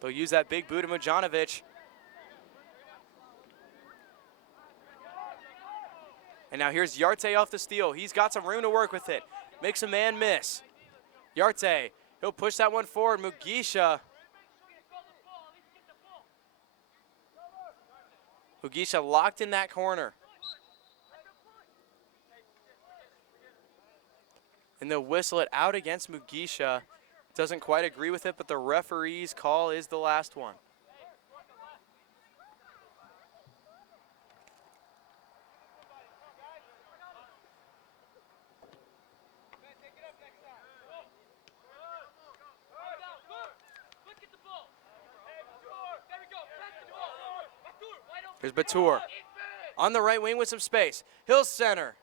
They'll use that big boot of Mujanovic. And now here's Yarte off the steal. He's got some room to work with it. Makes a man miss. Yarte, he'll push that one forward. Mugisha locked in that corner. And they'll whistle it out against Mugisha. Doesn't quite agree with it, but the referee's call is the last one. Here's Batur on the right wing with some space. He'll center.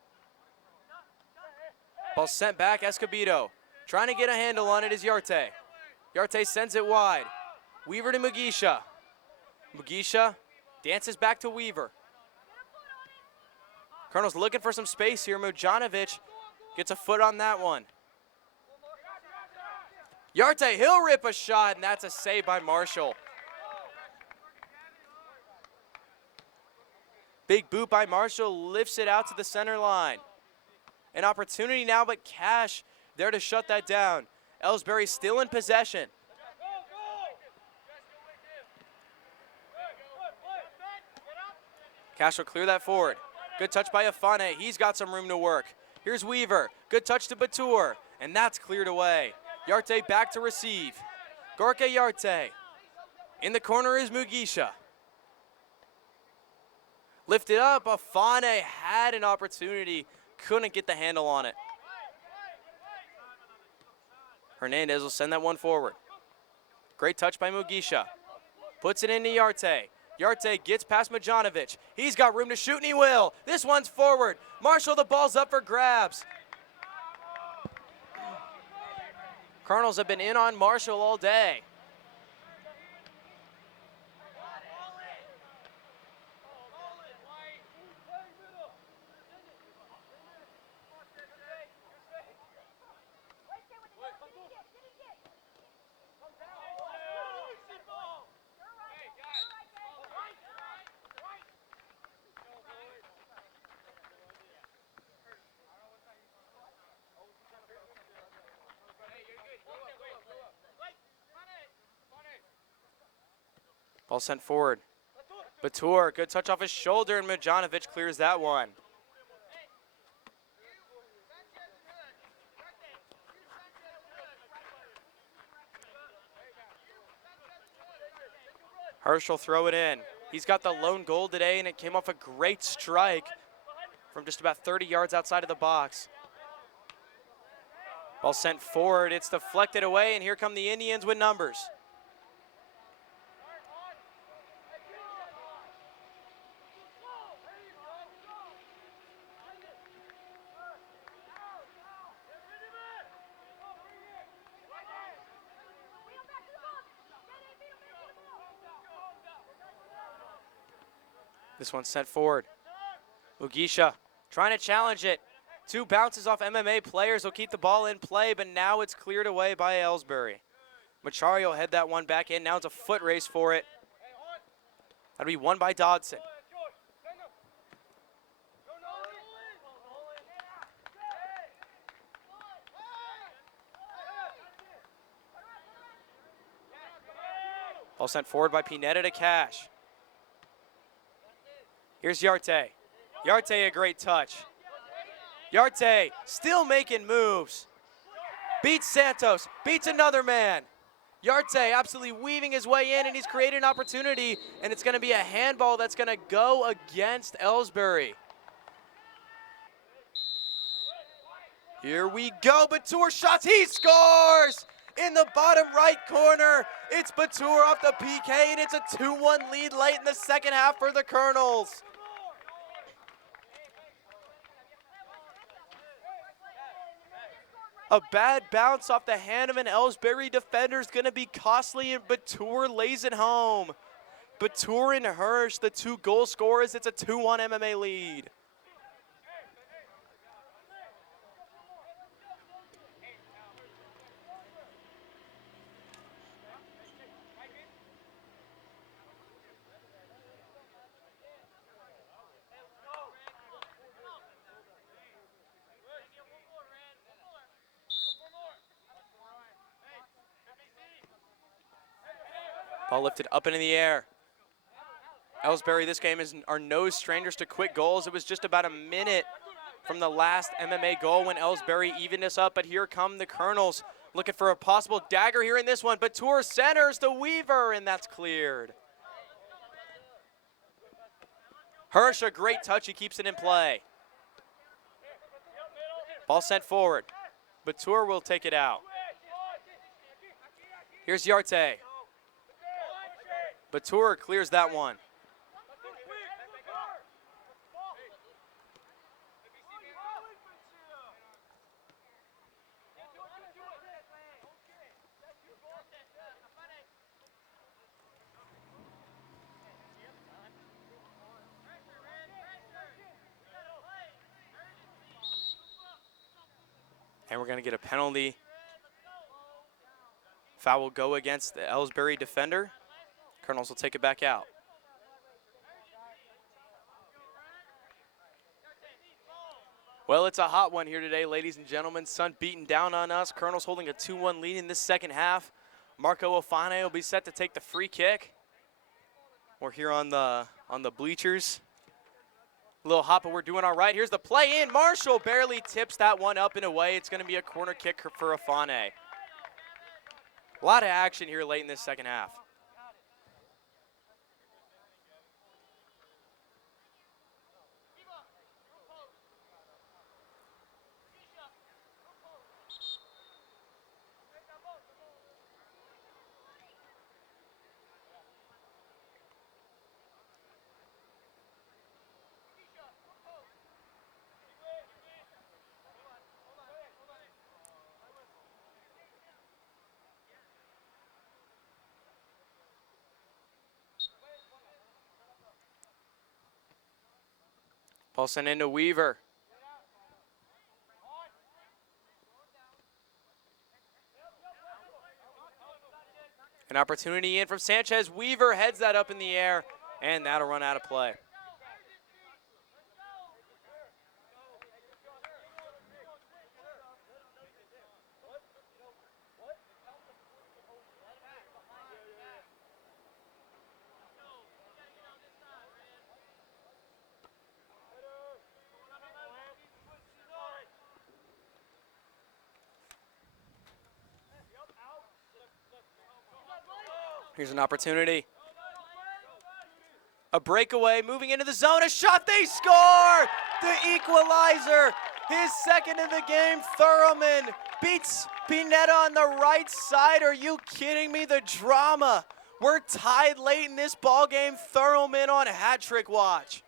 Ball sent back, Escobedo. Trying to get a handle on it is Yarte. Yarte sends it wide. Weaver to Mugisha. Mugisha dances back to Weaver. Colonel's looking for some space here. Mujanovic gets a foot on that one. Yarte, he'll rip a shot, and that's a save by Marshall. Big boot by Marshall, lifts it out to the center line. An opportunity now, but Cash there to shut that down. Elsberry still in possession. Cash will clear that forward. Good touch by Afane. He's got some room to work. Here's Weaver. Good touch to Batur, and that's cleared away. Yarte back to receive. Gorka Yarte. In the corner is Mugisha. Lifted up. Afane had an opportunity. Couldn't get the handle on it. Hernandez will send that one forward. Great touch by Mugisha. Puts it into Yarte. Yarte gets past Mujanovic. He's got room to shoot, and he will. This one's forward. Marshall, the ball's up for grabs. Colonels have been in on Marshall all day. Ball sent forward. Batur, good touch off his shoulder, and Majanovic clears that one. Hirsch will throw it in. He's got the lone goal today, and it came off a great strike from just about 30 yards outside of the box. Ball sent forward, it's deflected away, and here come the Indians with numbers. This one's sent forward. Ugisha trying to challenge it. 2 bounces off MMA players will keep the ball in play, but now it's cleared away by Elsberry. Machario head that one back in. Now it's a foot race for it. That'll be won by Dodson. Ball sent forward by Pineda to Cash. Here's Yarte. Yarte, a great touch. Yarte still making moves. Beats Santos, beats another man. Yarte absolutely weaving his way in, and he's created an opportunity, and it's going to be a handball that's going to go against Elsberry. Here we go, Batur shots, he scores! In the bottom right corner, it's Batur off the PK, and it's a 2-1 lead late in the second half for the Colonels. A bad bounce off the hand of an Elsberry defender is going to be costly, and Batur lays it home. Batur and Hirsch, the 2 goal scorers, it's a 2-1 MMA lead. Ball lifted up into the air. Elsberry, this game are no strangers to quick goals. It was just about a minute from the last MMA goal when Elsberry evened us up, but here come the Colonels looking for a possible dagger here in this one. Batur centers the Weaver, and that's cleared. Hirsch, a great touch, he keeps it in play. Ball sent forward. Batur will take it out. Here's Yarte. Batur clears that one. And we're going to get a penalty. Foul will go against the Elsberry defender. Colonels will take it back out. Well, it's a hot one here today, ladies and gentlemen. Sun beating down on us. Colonels holding a 2-1 lead in this second half. Marco Ofane will be set to take the free kick. We're here on the bleachers. A little hot, but we're doing all right. Here's the play in. Marshall barely tips that one up and away. It's going to be a corner kick for Ofane. A lot of action here late in this second half. Ball sent into Weaver. An opportunity in from Sanchez. Weaver heads that up in the air, and that'll run out of play. Here's an opportunity. A breakaway, moving into the zone, a shot, they score! The equalizer, his second of the game. Thurman beats Pineda on the right side. Are you kidding me? The drama. We're tied late in this ball game. Thurman on hat trick watch.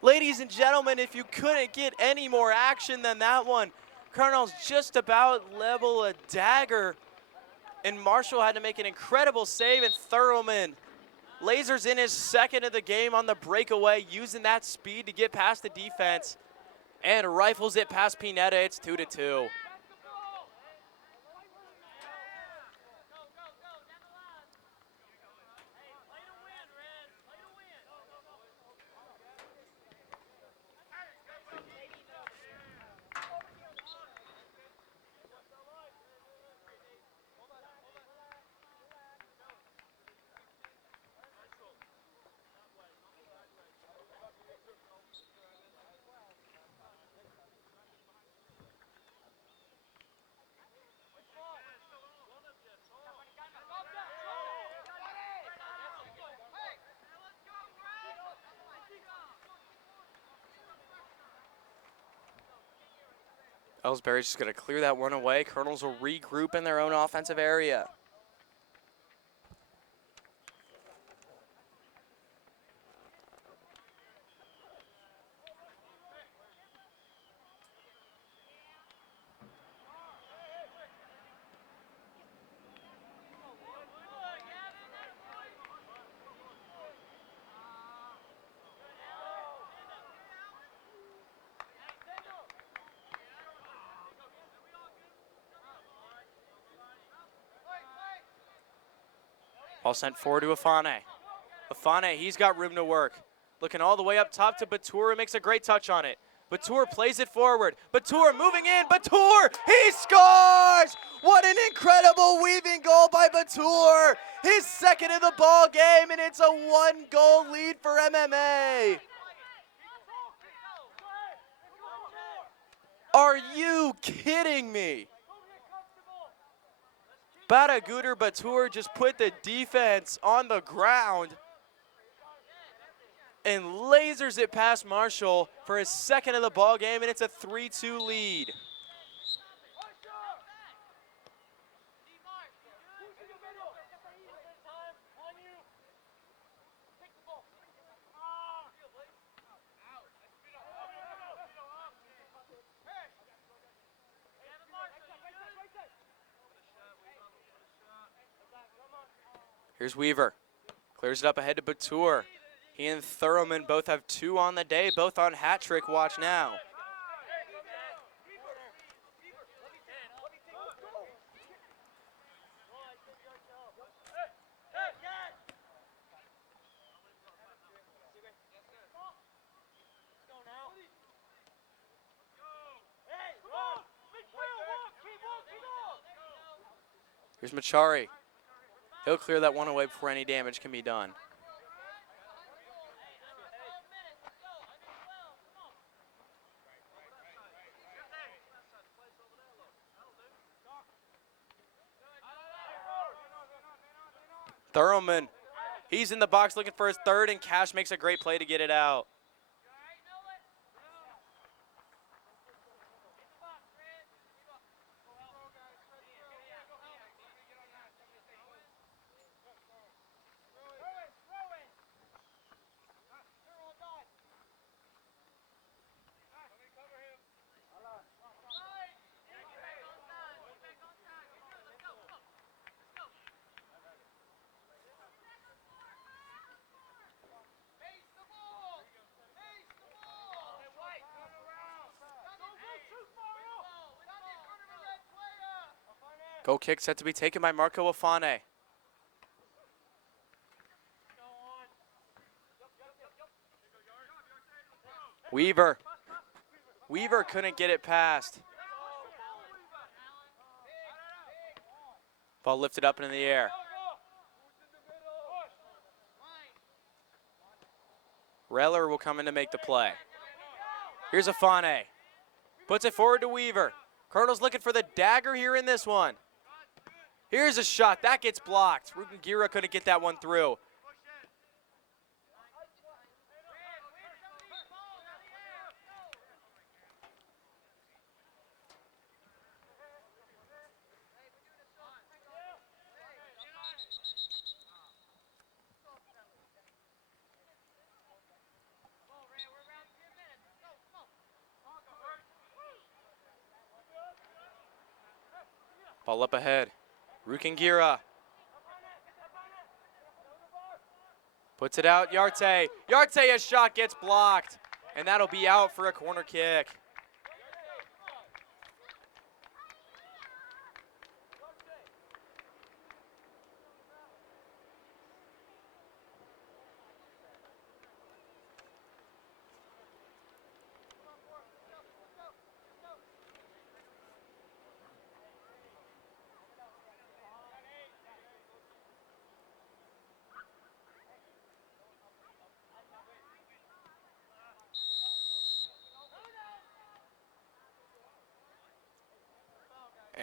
Ladies and gentlemen, if you couldn't get any more action than that one, Colonel's just about level a dagger, and Marshall had to make an incredible save, and Thurman lasers in his second of the game on the breakaway, using that speed to get past the defense, and rifles it past Pineda. It's 2-2. Elsberry's just going to clear that one away. Colonels will regroup in their own offensive area. Ball sent forward to Afane. Afane, he's got room to work. Looking all the way up top to Batur, makes a great touch on it. Batur plays it forward. Batur moving in. Batur, he scores! What an incredible weaving goal by Batur. His second of the ball game, and it's a 1-goal lead for MMA. Are you kidding me? Badaguder Batur just put the defense on the ground and lasers it past Marshall for his second of the ball game, and it's a 3-2 lead. Here's Weaver. Clears it up ahead to Batur. He and Thurman both have 2 on the day, both on hat trick watch now. Here's Machari. He'll clear that one away before any damage can be done. Thurman, he's in the box looking for his third, and Cash makes a great play to get it out. Goal kick set to be taken by Marco Afane. Weaver. Weaver couldn't get it past. Ball lifted up into the air. Reller will come in to make the play. Here's Afane. Puts it forward to Weaver. Colonel's looking for the dagger here in this one. Here's a shot. That gets blocked. Rugengira couldn't get that one through. Ball up ahead. Rugengira. Puts it out, Yarte. Yarte, a shot gets blocked. And that'll be out for a corner kick.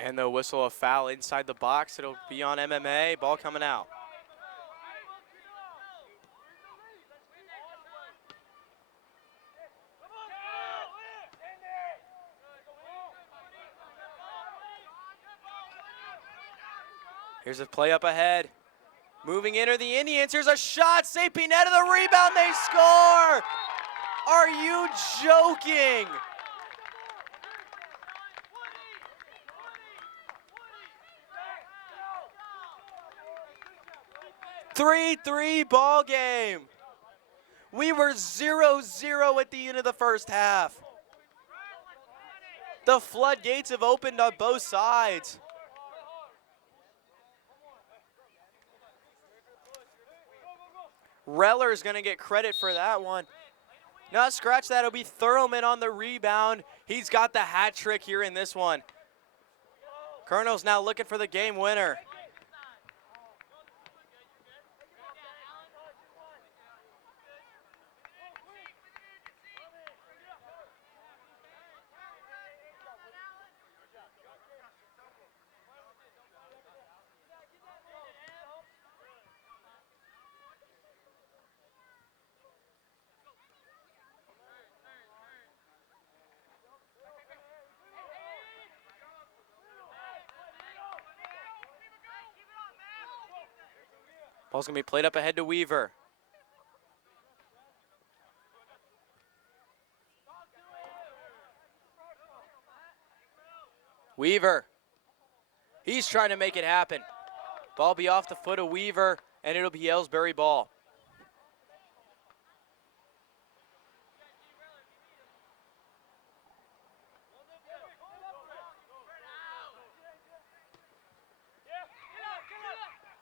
And they'll whistle a foul inside the box. It'll be on MMA. Ball coming out. Here's a play up ahead. Moving in are the Indians. Here's a shot. St. Pinetta, the rebound. They score. Are you joking? 3-3 ball game. We were 0-0 at the end of the first half. The floodgates have opened on both sides. Reller's going to get credit for that one. No, scratch that. It'll be Thurlman on the rebound. He's got the hat trick here in this one. Colonel's now looking for the game winner. Ball's going to be played up ahead to Weaver. Weaver. He's trying to make it happen. Ball be off the foot of Weaver, and it'll be Elsberry ball.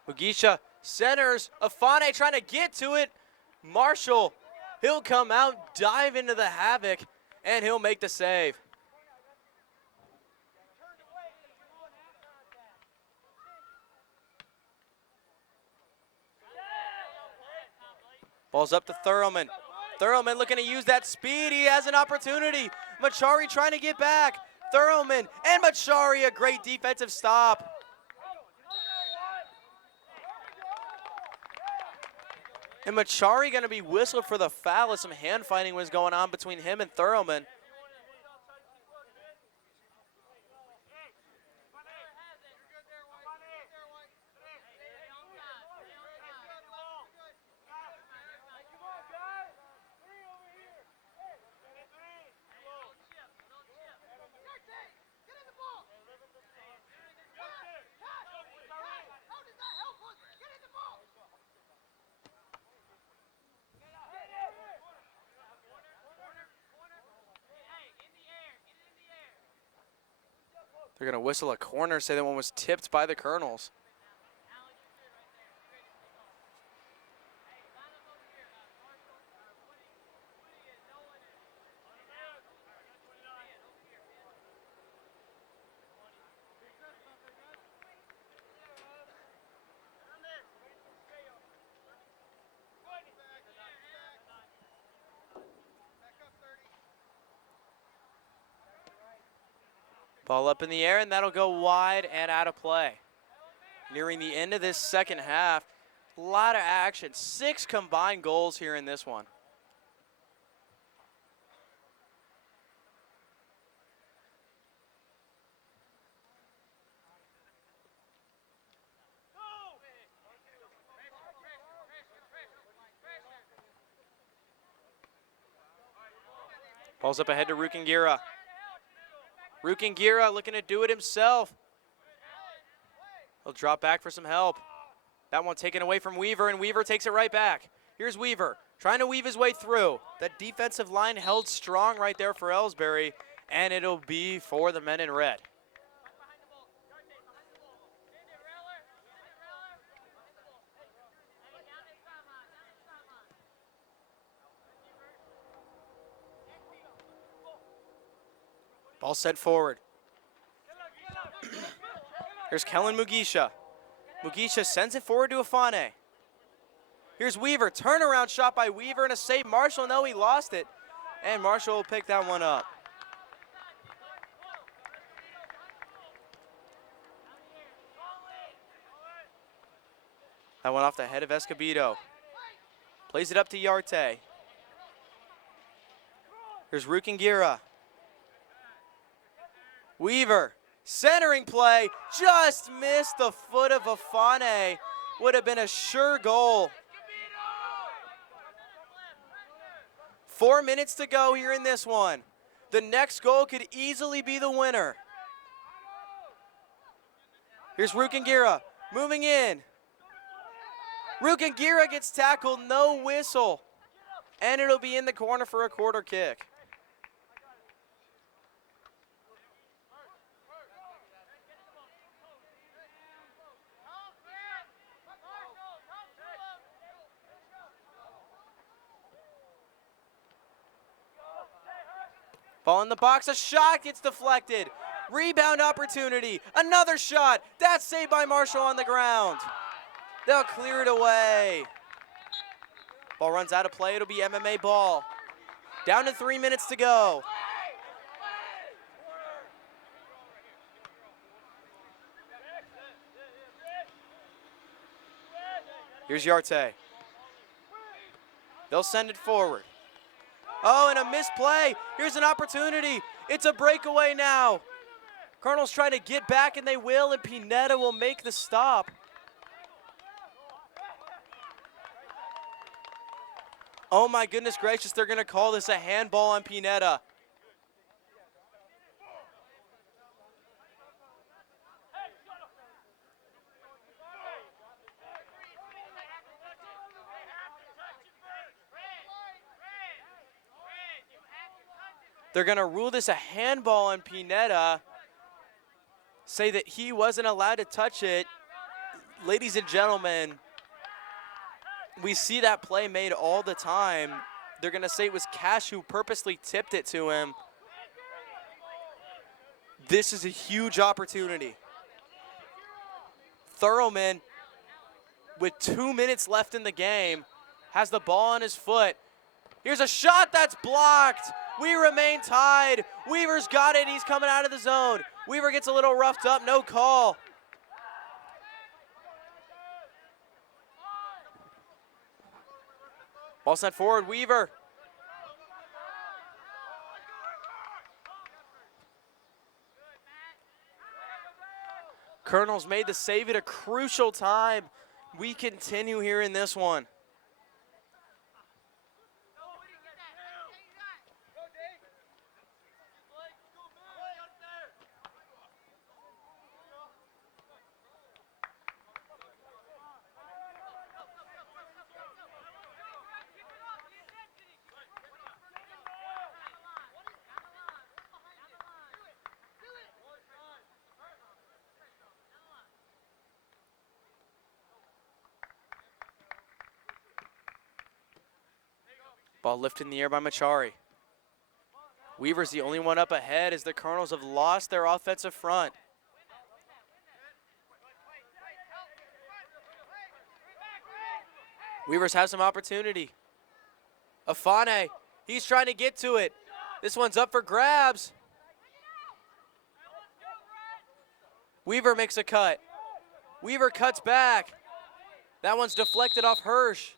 Mugisha centers. Afane trying to get to it. Marshall, he'll come out, dive into the havoc, and he'll make the save. Ball's up to Thurlman. Thurlman looking to use that speed. He has an opportunity. Machari trying to get back. Thurlman and Machari, a great defensive stop. And Machari going to be whistled for the foul as some hand fighting was going on between him and Thurlman. They're going to whistle a corner, say that one was tipped by the Colonels. Ball up in the air, and that'll go wide and out of play. Nearing the end of this second half, a lot of action. 6 combined goals here in this one. Ball's up ahead to Rukingira. Rukingira looking to do it himself. He'll drop back for some help. That one taken away from Weaver, and Weaver takes it right back. Here's Weaver trying to weave his way through. That defensive line held strong right there for Elsberry, and it'll be for the men in red. Ball sent forward. Here's Kellen Mugisha. Mugisha sends it forward to Afane. Here's Weaver. Turnaround shot by Weaver and a save. Marshall, no, he lost it. And Marshall will pick that one up. That went off the head of Escobedo. Plays it up to Yarte. Here's Rukingira. Weaver, centering play, just missed the foot of Afane. Would have been a sure goal. 4 minutes to go here in this one. The next goal could easily be the winner. Here's Rukingira, moving in. Rukingira gets tackled, no whistle. And it'll be in the corner for a quarter kick. Ball in the box, a shot gets deflected. Rebound opportunity, another shot. That's saved by Marshall on the ground. They'll clear it away. Ball runs out of play, it'll be MMA ball. Down to 3 minutes to go. Here's Yarte. They'll send it forward. Oh, and a misplay. Here's an opportunity. It's a breakaway now. Colonel's trying to get back, and they will, and Pineda will make the stop. Oh, my goodness gracious, they're going to call this a handball on Pineda. They're going to rule this a handball on Pineda, say that he wasn't allowed to touch it. Ladies and gentlemen, we see that play made all the time. They're going to say it was Cash who purposely tipped it to him. This is a huge opportunity. Thurlman, with 2 minutes left in the game, has the ball on his foot. Here's a shot that's blocked. We remain tied. Weaver's got it. He's coming out of the zone. Weaver gets a little roughed up. No call. Ball sent forward. Weaver. Colonel's made the save at a crucial time. We continue here in this one. Ball lifted in the air by Machari. Weaver's the only one up ahead as the Colonels have lost their offensive front. Weavers have some opportunity. Afane, he's trying to get to it. This one's up for grabs. Weaver makes a cut. Weaver cuts back. That one's deflected off Hirsch.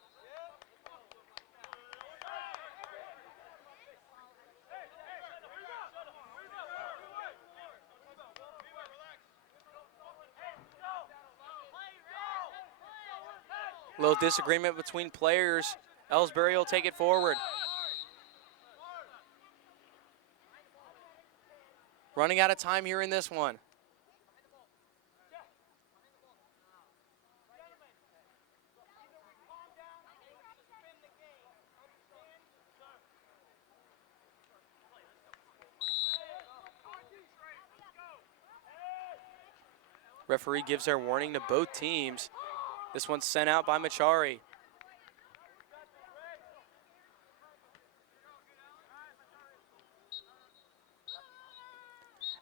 Little disagreement between players. Elsberry will take it forward. Running out of time here in this one. Referee gives their warning to both teams. This one's sent out by Machari.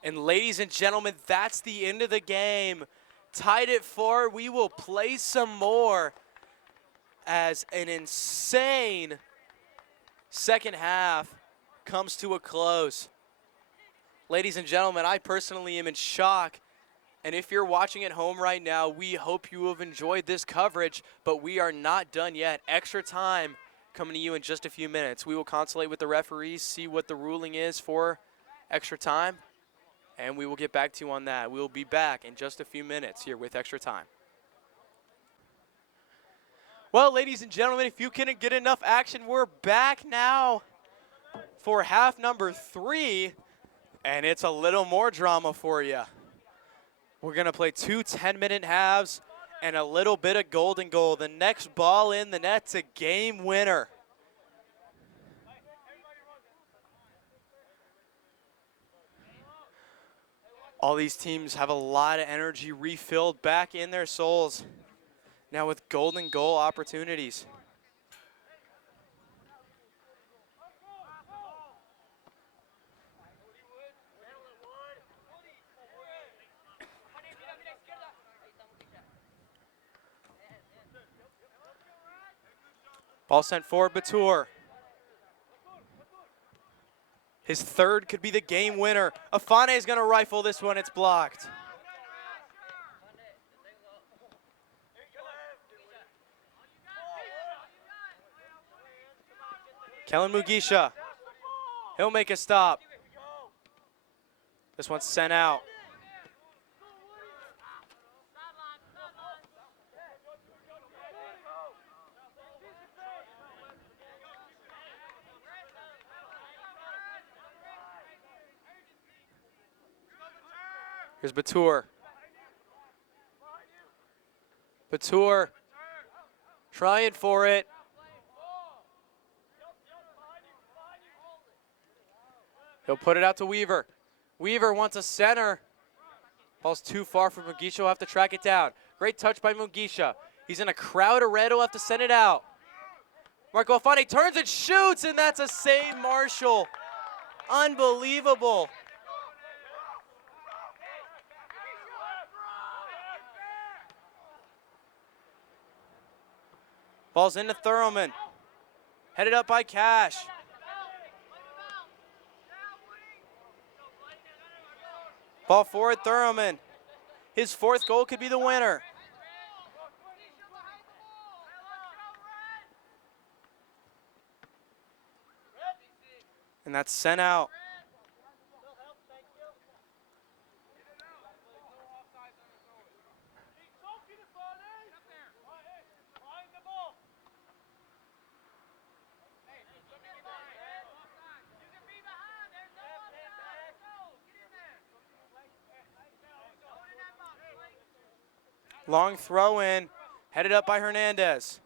And ladies and gentlemen, that's the end of the game. Tied at 4. We will play some more as an insane second half comes to a close. Ladies and gentlemen, I personally am in shock. And if you're watching at home right now, we hope you have enjoyed this coverage, but we are not done yet. Extra time coming to you in just a few minutes. We will consulate with the referees, see what the ruling is for extra time, and we will get back to you on that. We will be back in just a few minutes here with extra time. Well, ladies and gentlemen, if you couldn't get enough action, we're back now for half number 3, and it's a little more drama for you. We're going to play 2 10-minute halves and a little bit of golden goal. The next ball in the net's a game winner. All these teams have a lot of energy refilled back in their souls now with golden goal opportunities. Ball sent forward, Batur. His third could be the game winner. Afane is going to rifle this one. It's blocked. Kellen Mugisha. He'll make a stop. This one's sent out. Here's Batur. Batur trying for it. He'll put it out to Weaver. Weaver wants a center. Ball's too far for Mugisha. He'll have to track it down. Great touch by Mugisha. He's in a crowd of red. He'll have to send it out. Marco Afane turns and shoots, and that's a save, Marshall. Unbelievable. Ball's into Thurman. Headed up by Cash. Ball forward, Thurman. His 4th goal could be the winner. And that's sent out. Long throw in, headed up by Hernandez.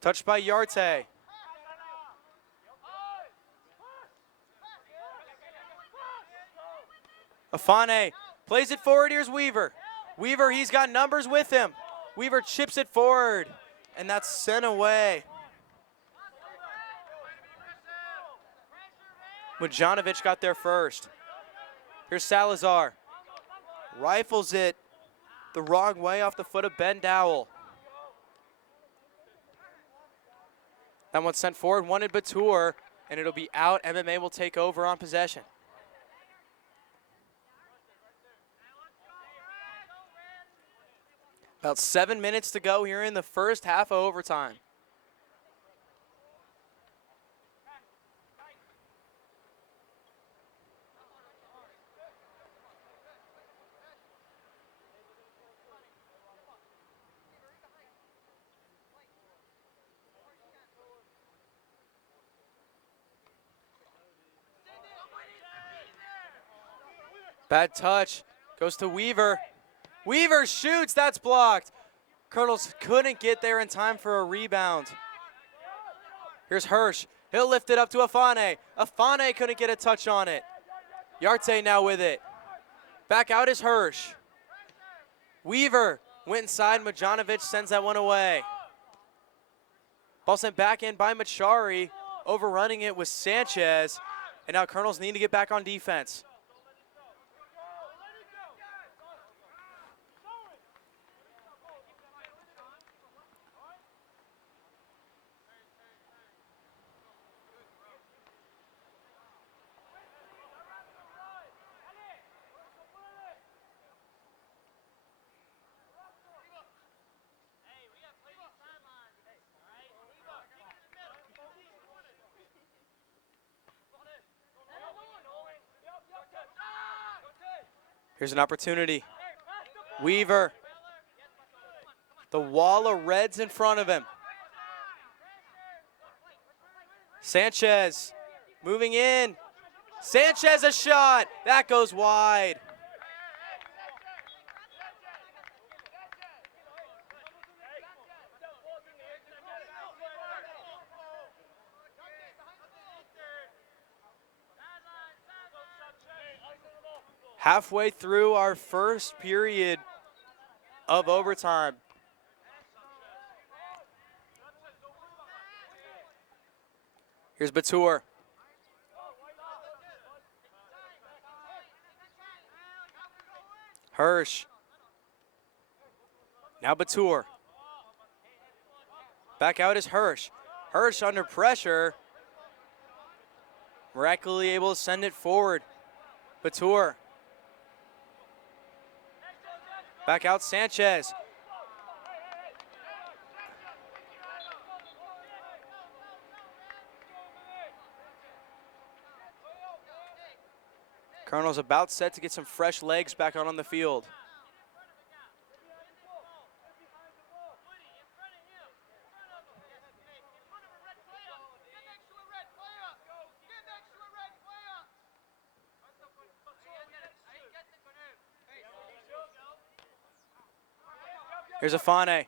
Touched by Yarte. Afane plays it forward. Here's Weaver. Weaver, he's got numbers with him. Weaver chips it forward, and that's sent away. Mujanovic got there first. Here's Salazar. Rifles it the wrong way off the foot of Ben Dowell. That one's sent forward, wanted Batur, and it'll be out. MMA will take over on possession. About 7 minutes to go here in the first half of overtime. Bad touch, goes to Weaver. Weaver shoots, that's blocked. Colonels couldn't get there in time for a rebound. Here's Hirsch, he'll lift it up to Afane. Afane couldn't get a touch on it. Yarte now with it. Back out is Hirsch. Weaver went inside, Mujanovic sends that one away. Ball sent back in by Machari, overrunning it with Sanchez, and now Colonels need to get back on defense. Here's an opportunity. Weaver. The wall of reds in front of him. Sanchez moving in. Sanchez a shot. That goes wide. Halfway through our first period of overtime. Here's Batur. Hirsch. Now Batur. Back out is Hirsch. Hirsch under pressure. Miraculously able to send it forward. Batur. Back out Sanchez. Colonel's about set to get some fresh legs back out on the field. Here's Afane.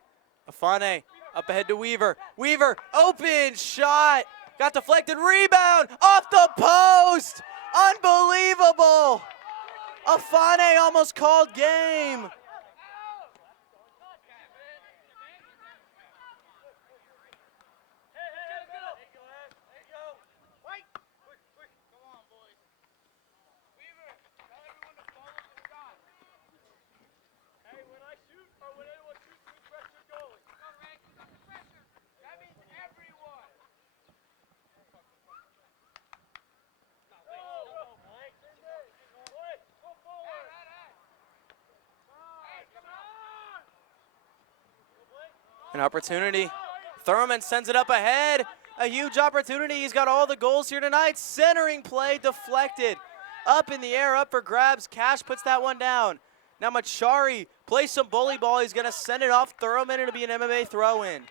Afane up ahead to Weaver. Weaver, open shot. Got deflected, rebound off the post. Unbelievable. Afane almost called game. An opportunity. Thurman sends it up ahead. A huge opportunity. He's got all the goals here tonight. Centering play deflected. Up in the air, up for grabs. Cash puts that one down. Now Machari plays some bully ball. He's going to send it off Thurman. It'll be an MMA throw-in.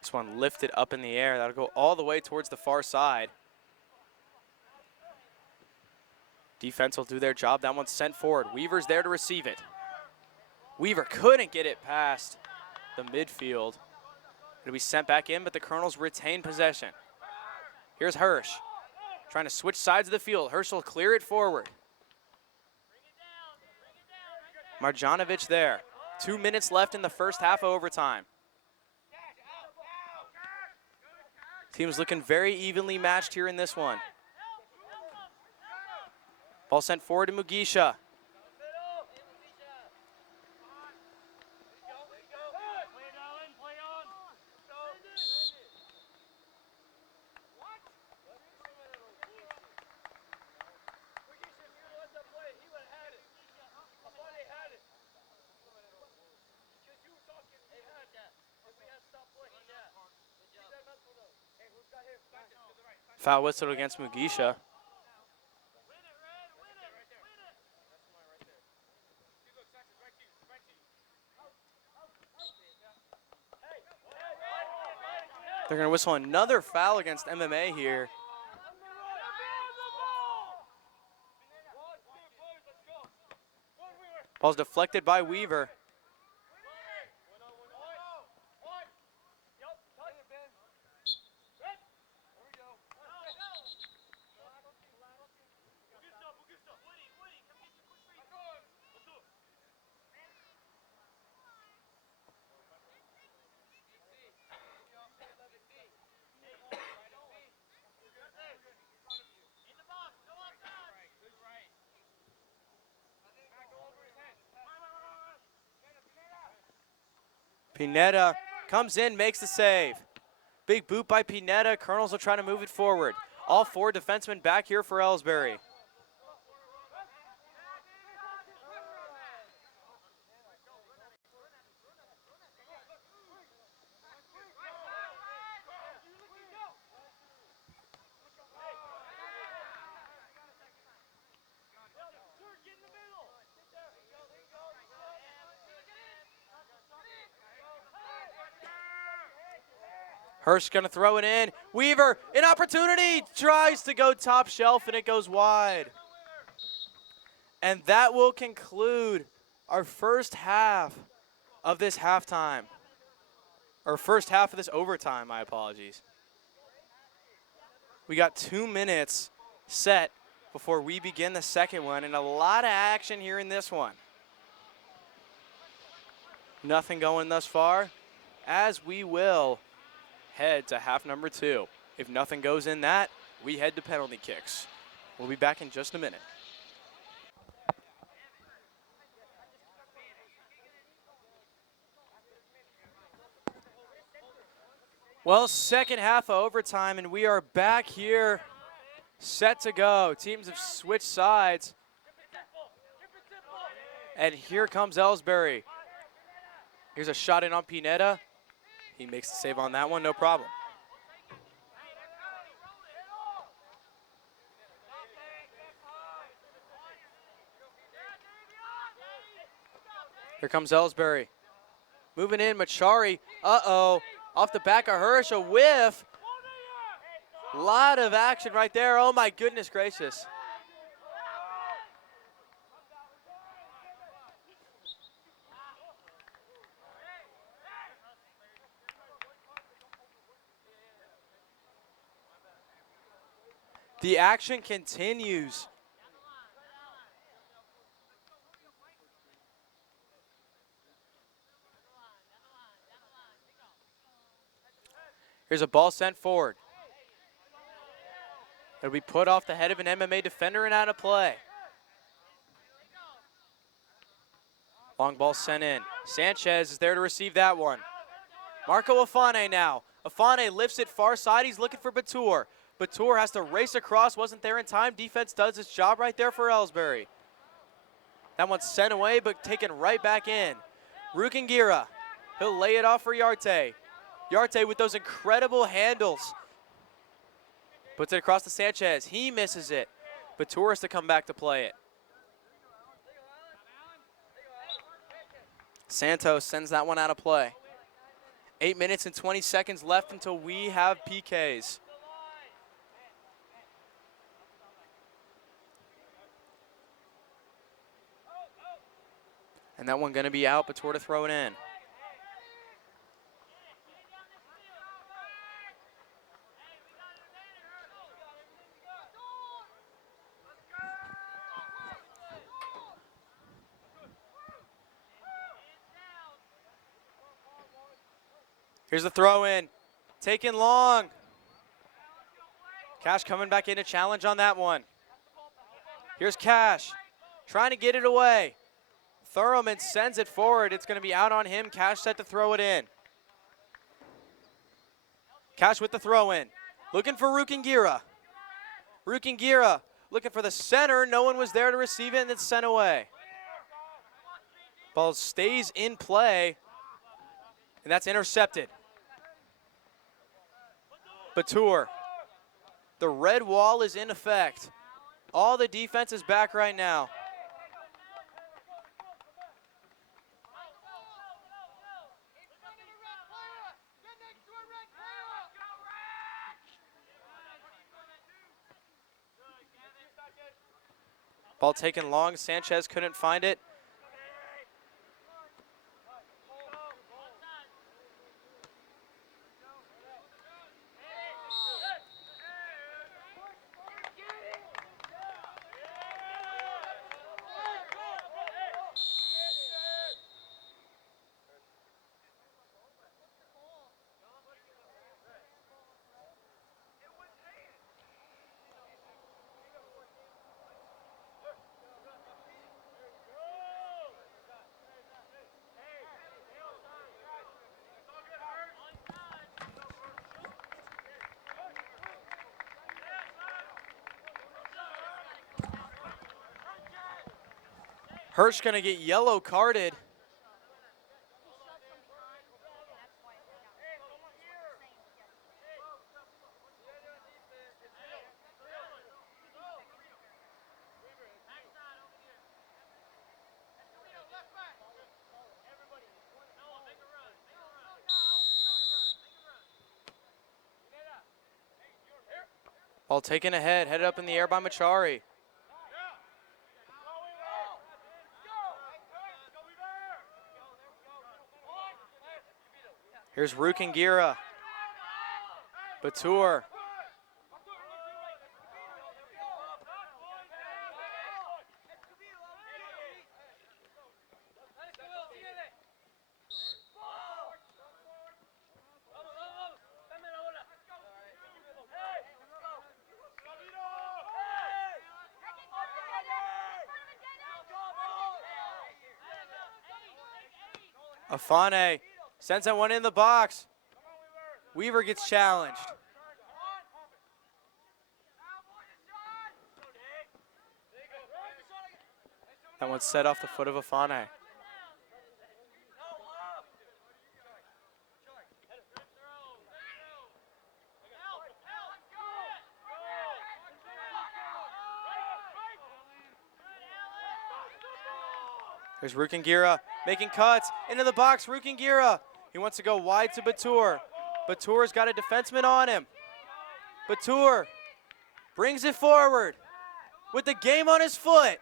This one lifted up in the air. That'll go all the way towards the far side. Defense will do their job. That one's sent forward. Weaver's there to receive it. Weaver couldn't get it past the midfield. It'll be sent back in, but the Colonels retain possession. Here's Hirsch, trying to switch sides of the field. Hirsch will clear it forward. Marjanovic there. 2 minutes left in the first half of overtime. Teams looking very evenly matched here in this one. Ball sent forward to Mugisha. Foul whistled against Mugisha. They're going to whistle another foul against MMA here. Ball's deflected by Weaver. Pineda comes in, makes the save. Big boot by Pineda. Colonels will try to move it forward. All 4 defensemen back here for Elsberry. Hirsch gonna throw it in. Weaver, an opportunity, tries to go top shelf and it goes wide. And that will conclude our first half of this halftime. Or first half of this overtime, my apologies. We got 2 minutes set before we begin the second one, and a lot of action here in this one. Nothing going thus far, as we will head to half number 2. If nothing goes in that, we head to penalty kicks. We'll be back in just a minute. Well, second half of overtime, and we are back here set to go. Teams have switched sides. And here comes Elsberry. Here's a shot in on Pineda. He makes the save on that one, no problem. Here comes Elsberry. Moving in, Machari. Uh-oh. Off the back of Hirsch, a whiff. Lot of action right there. Oh, my goodness gracious. The action continues. Here's a ball sent forward. It'll be put off the head of an MMA defender and out of play. Long ball sent in. Sanchez is there to receive that one. Marco Afane now. Afane lifts it far side. He's looking for Batur. Batur has to race across. Wasn't there in time. Defense does its job right there for Elsberry. That one's sent away, but taken right back in. Rukingira. He'll lay it off for Yarte. Yarte with those incredible handles. Puts it across to Sanchez. He misses it. Batur has to come back to play it. Santos sends that one out of play. 8 minutes and 20 seconds left until we have PKs. And that one going to be out, Batur to throw it in. Here's the throw in. Taken long. Cash coming back in to challenge on that one. Here's Cash trying to get it away. Thurman sends it forward. It's going to be out on him. Cash set to throw it in. Cash with the throw in. Looking for Rukingira. Rukingira looking for the center. No one was there to receive it, and it's sent away. Ball stays in play, and that's intercepted. Batur. The red wall is in effect. All the defense is back right now. Ball taken long. Sanchez couldn't find it. Hirsch gonna get yellow carded. Ball taken ahead, headed up in the air by Machari. Here's Rukingira. Batur. Afane sends that one in the box. Weaver gets challenged. That one's set off the foot of Afane. There's Rukingira making cuts into the box. Rukingira. He wants to go wide to Batur. Batur's got a defenseman on him. Batur brings it forward with the game on his foot.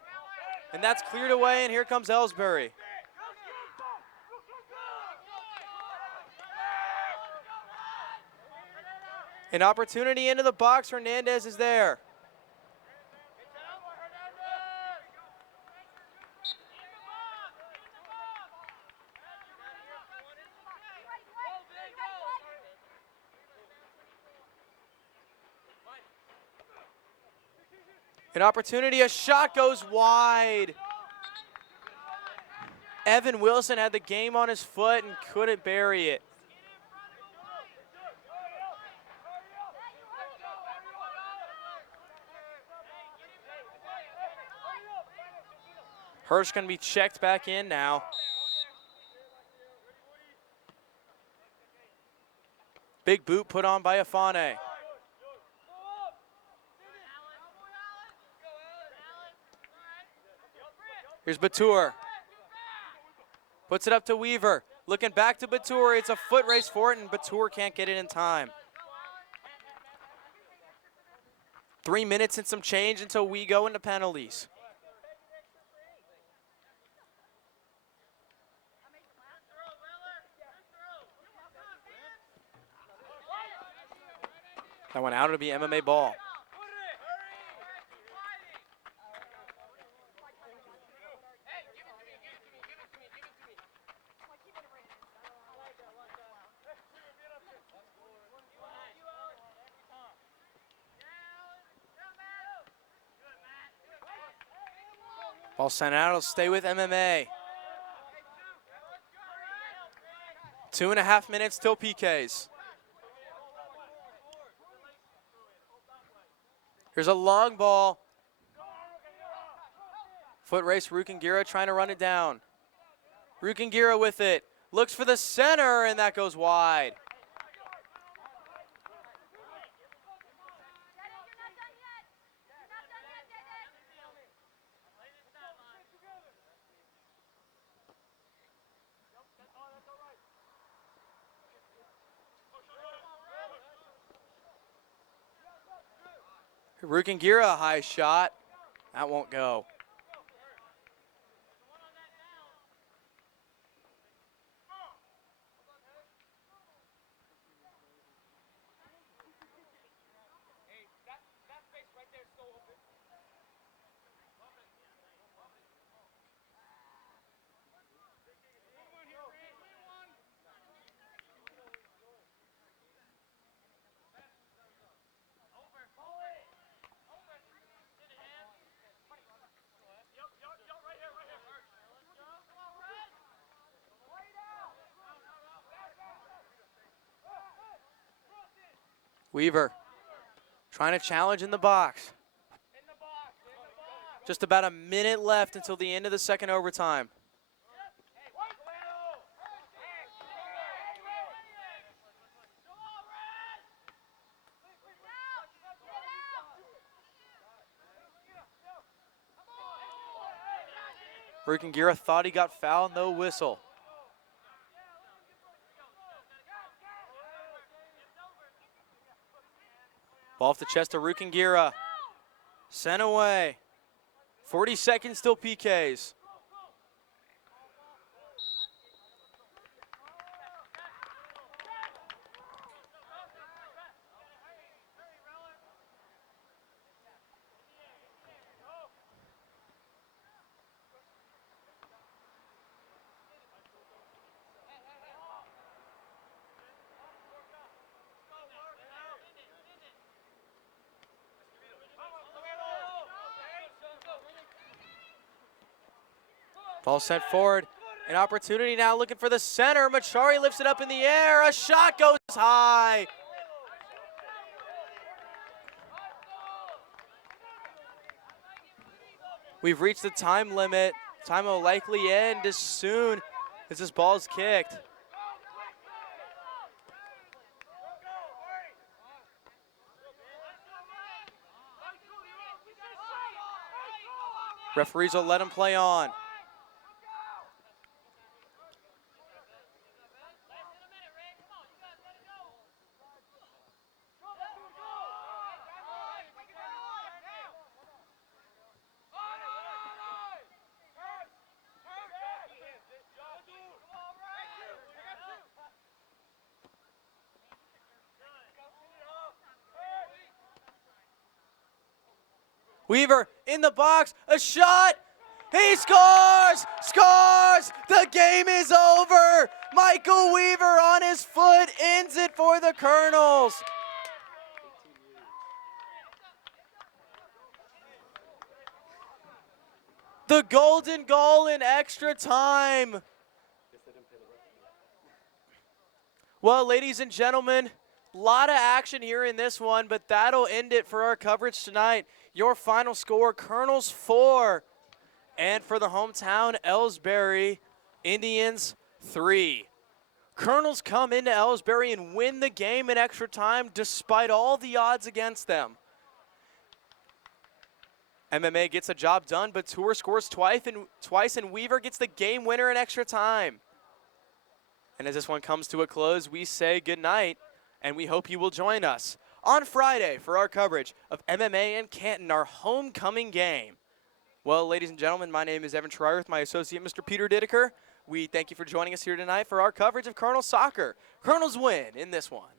And that's cleared away, and here comes Elsberry. An opportunity into the box. Hernandez is there. An opportunity, a shot goes wide. Evan Wilson had the game on his foot and couldn't bury it. Hirsch going to be checked back in now. Big boot put on by Afane. Here's Batur. Puts it up to Weaver. Looking back to Batur. It's a foot race for it, and Batur can't get it in time. 3 minutes and some change until we go into penalties. That went out to be MMA ball. Ball sent out, it'll stay with MMA. 2.5 minutes till PKs. Here's a long ball. Foot race, Rukingira trying to run it down. Rukingira with it. Looks for the center, and that goes wide. Rukingira, a high shot. That won't go. Weaver trying to challenge in the box. Just about a minute left until the end of the second overtime. Rukingira thought he got fouled, no whistle. Ball off the chest of Rukingira. Sent away. 40 seconds till PKs. Ball sent forward. An opportunity now looking for the center. Machari lifts it up in the air. A shot goes high. We've reached the time limit. Time will likely end as soon as this ball is kicked. Referees will let him play on. Weaver in the box, a shot, he scores! Scores! The game is over! Michael Weaver on his foot ends it for the Colonels. The golden goal in extra time. Well, ladies and gentlemen, a lot of action here in this one, but that'll end it for our coverage tonight. Your final score, Colonels 4, and for the hometown, Elsberry Indians 3. Colonels come into Elsberry and win the game in extra time despite all the odds against them. MMA gets a job done, but Tour scores twice, and Weaver gets the game winner in extra time. And as this one comes to a close, we say goodnight, and we hope you will join us on Friday for our coverage of MMA and Canton, our homecoming game. Well, ladies and gentlemen, my name is Evan Schreier with my associate, Mr. Peter Dideker. We thank you for joining us here tonight for our coverage of Colonel Soccer. Colonels win in this one.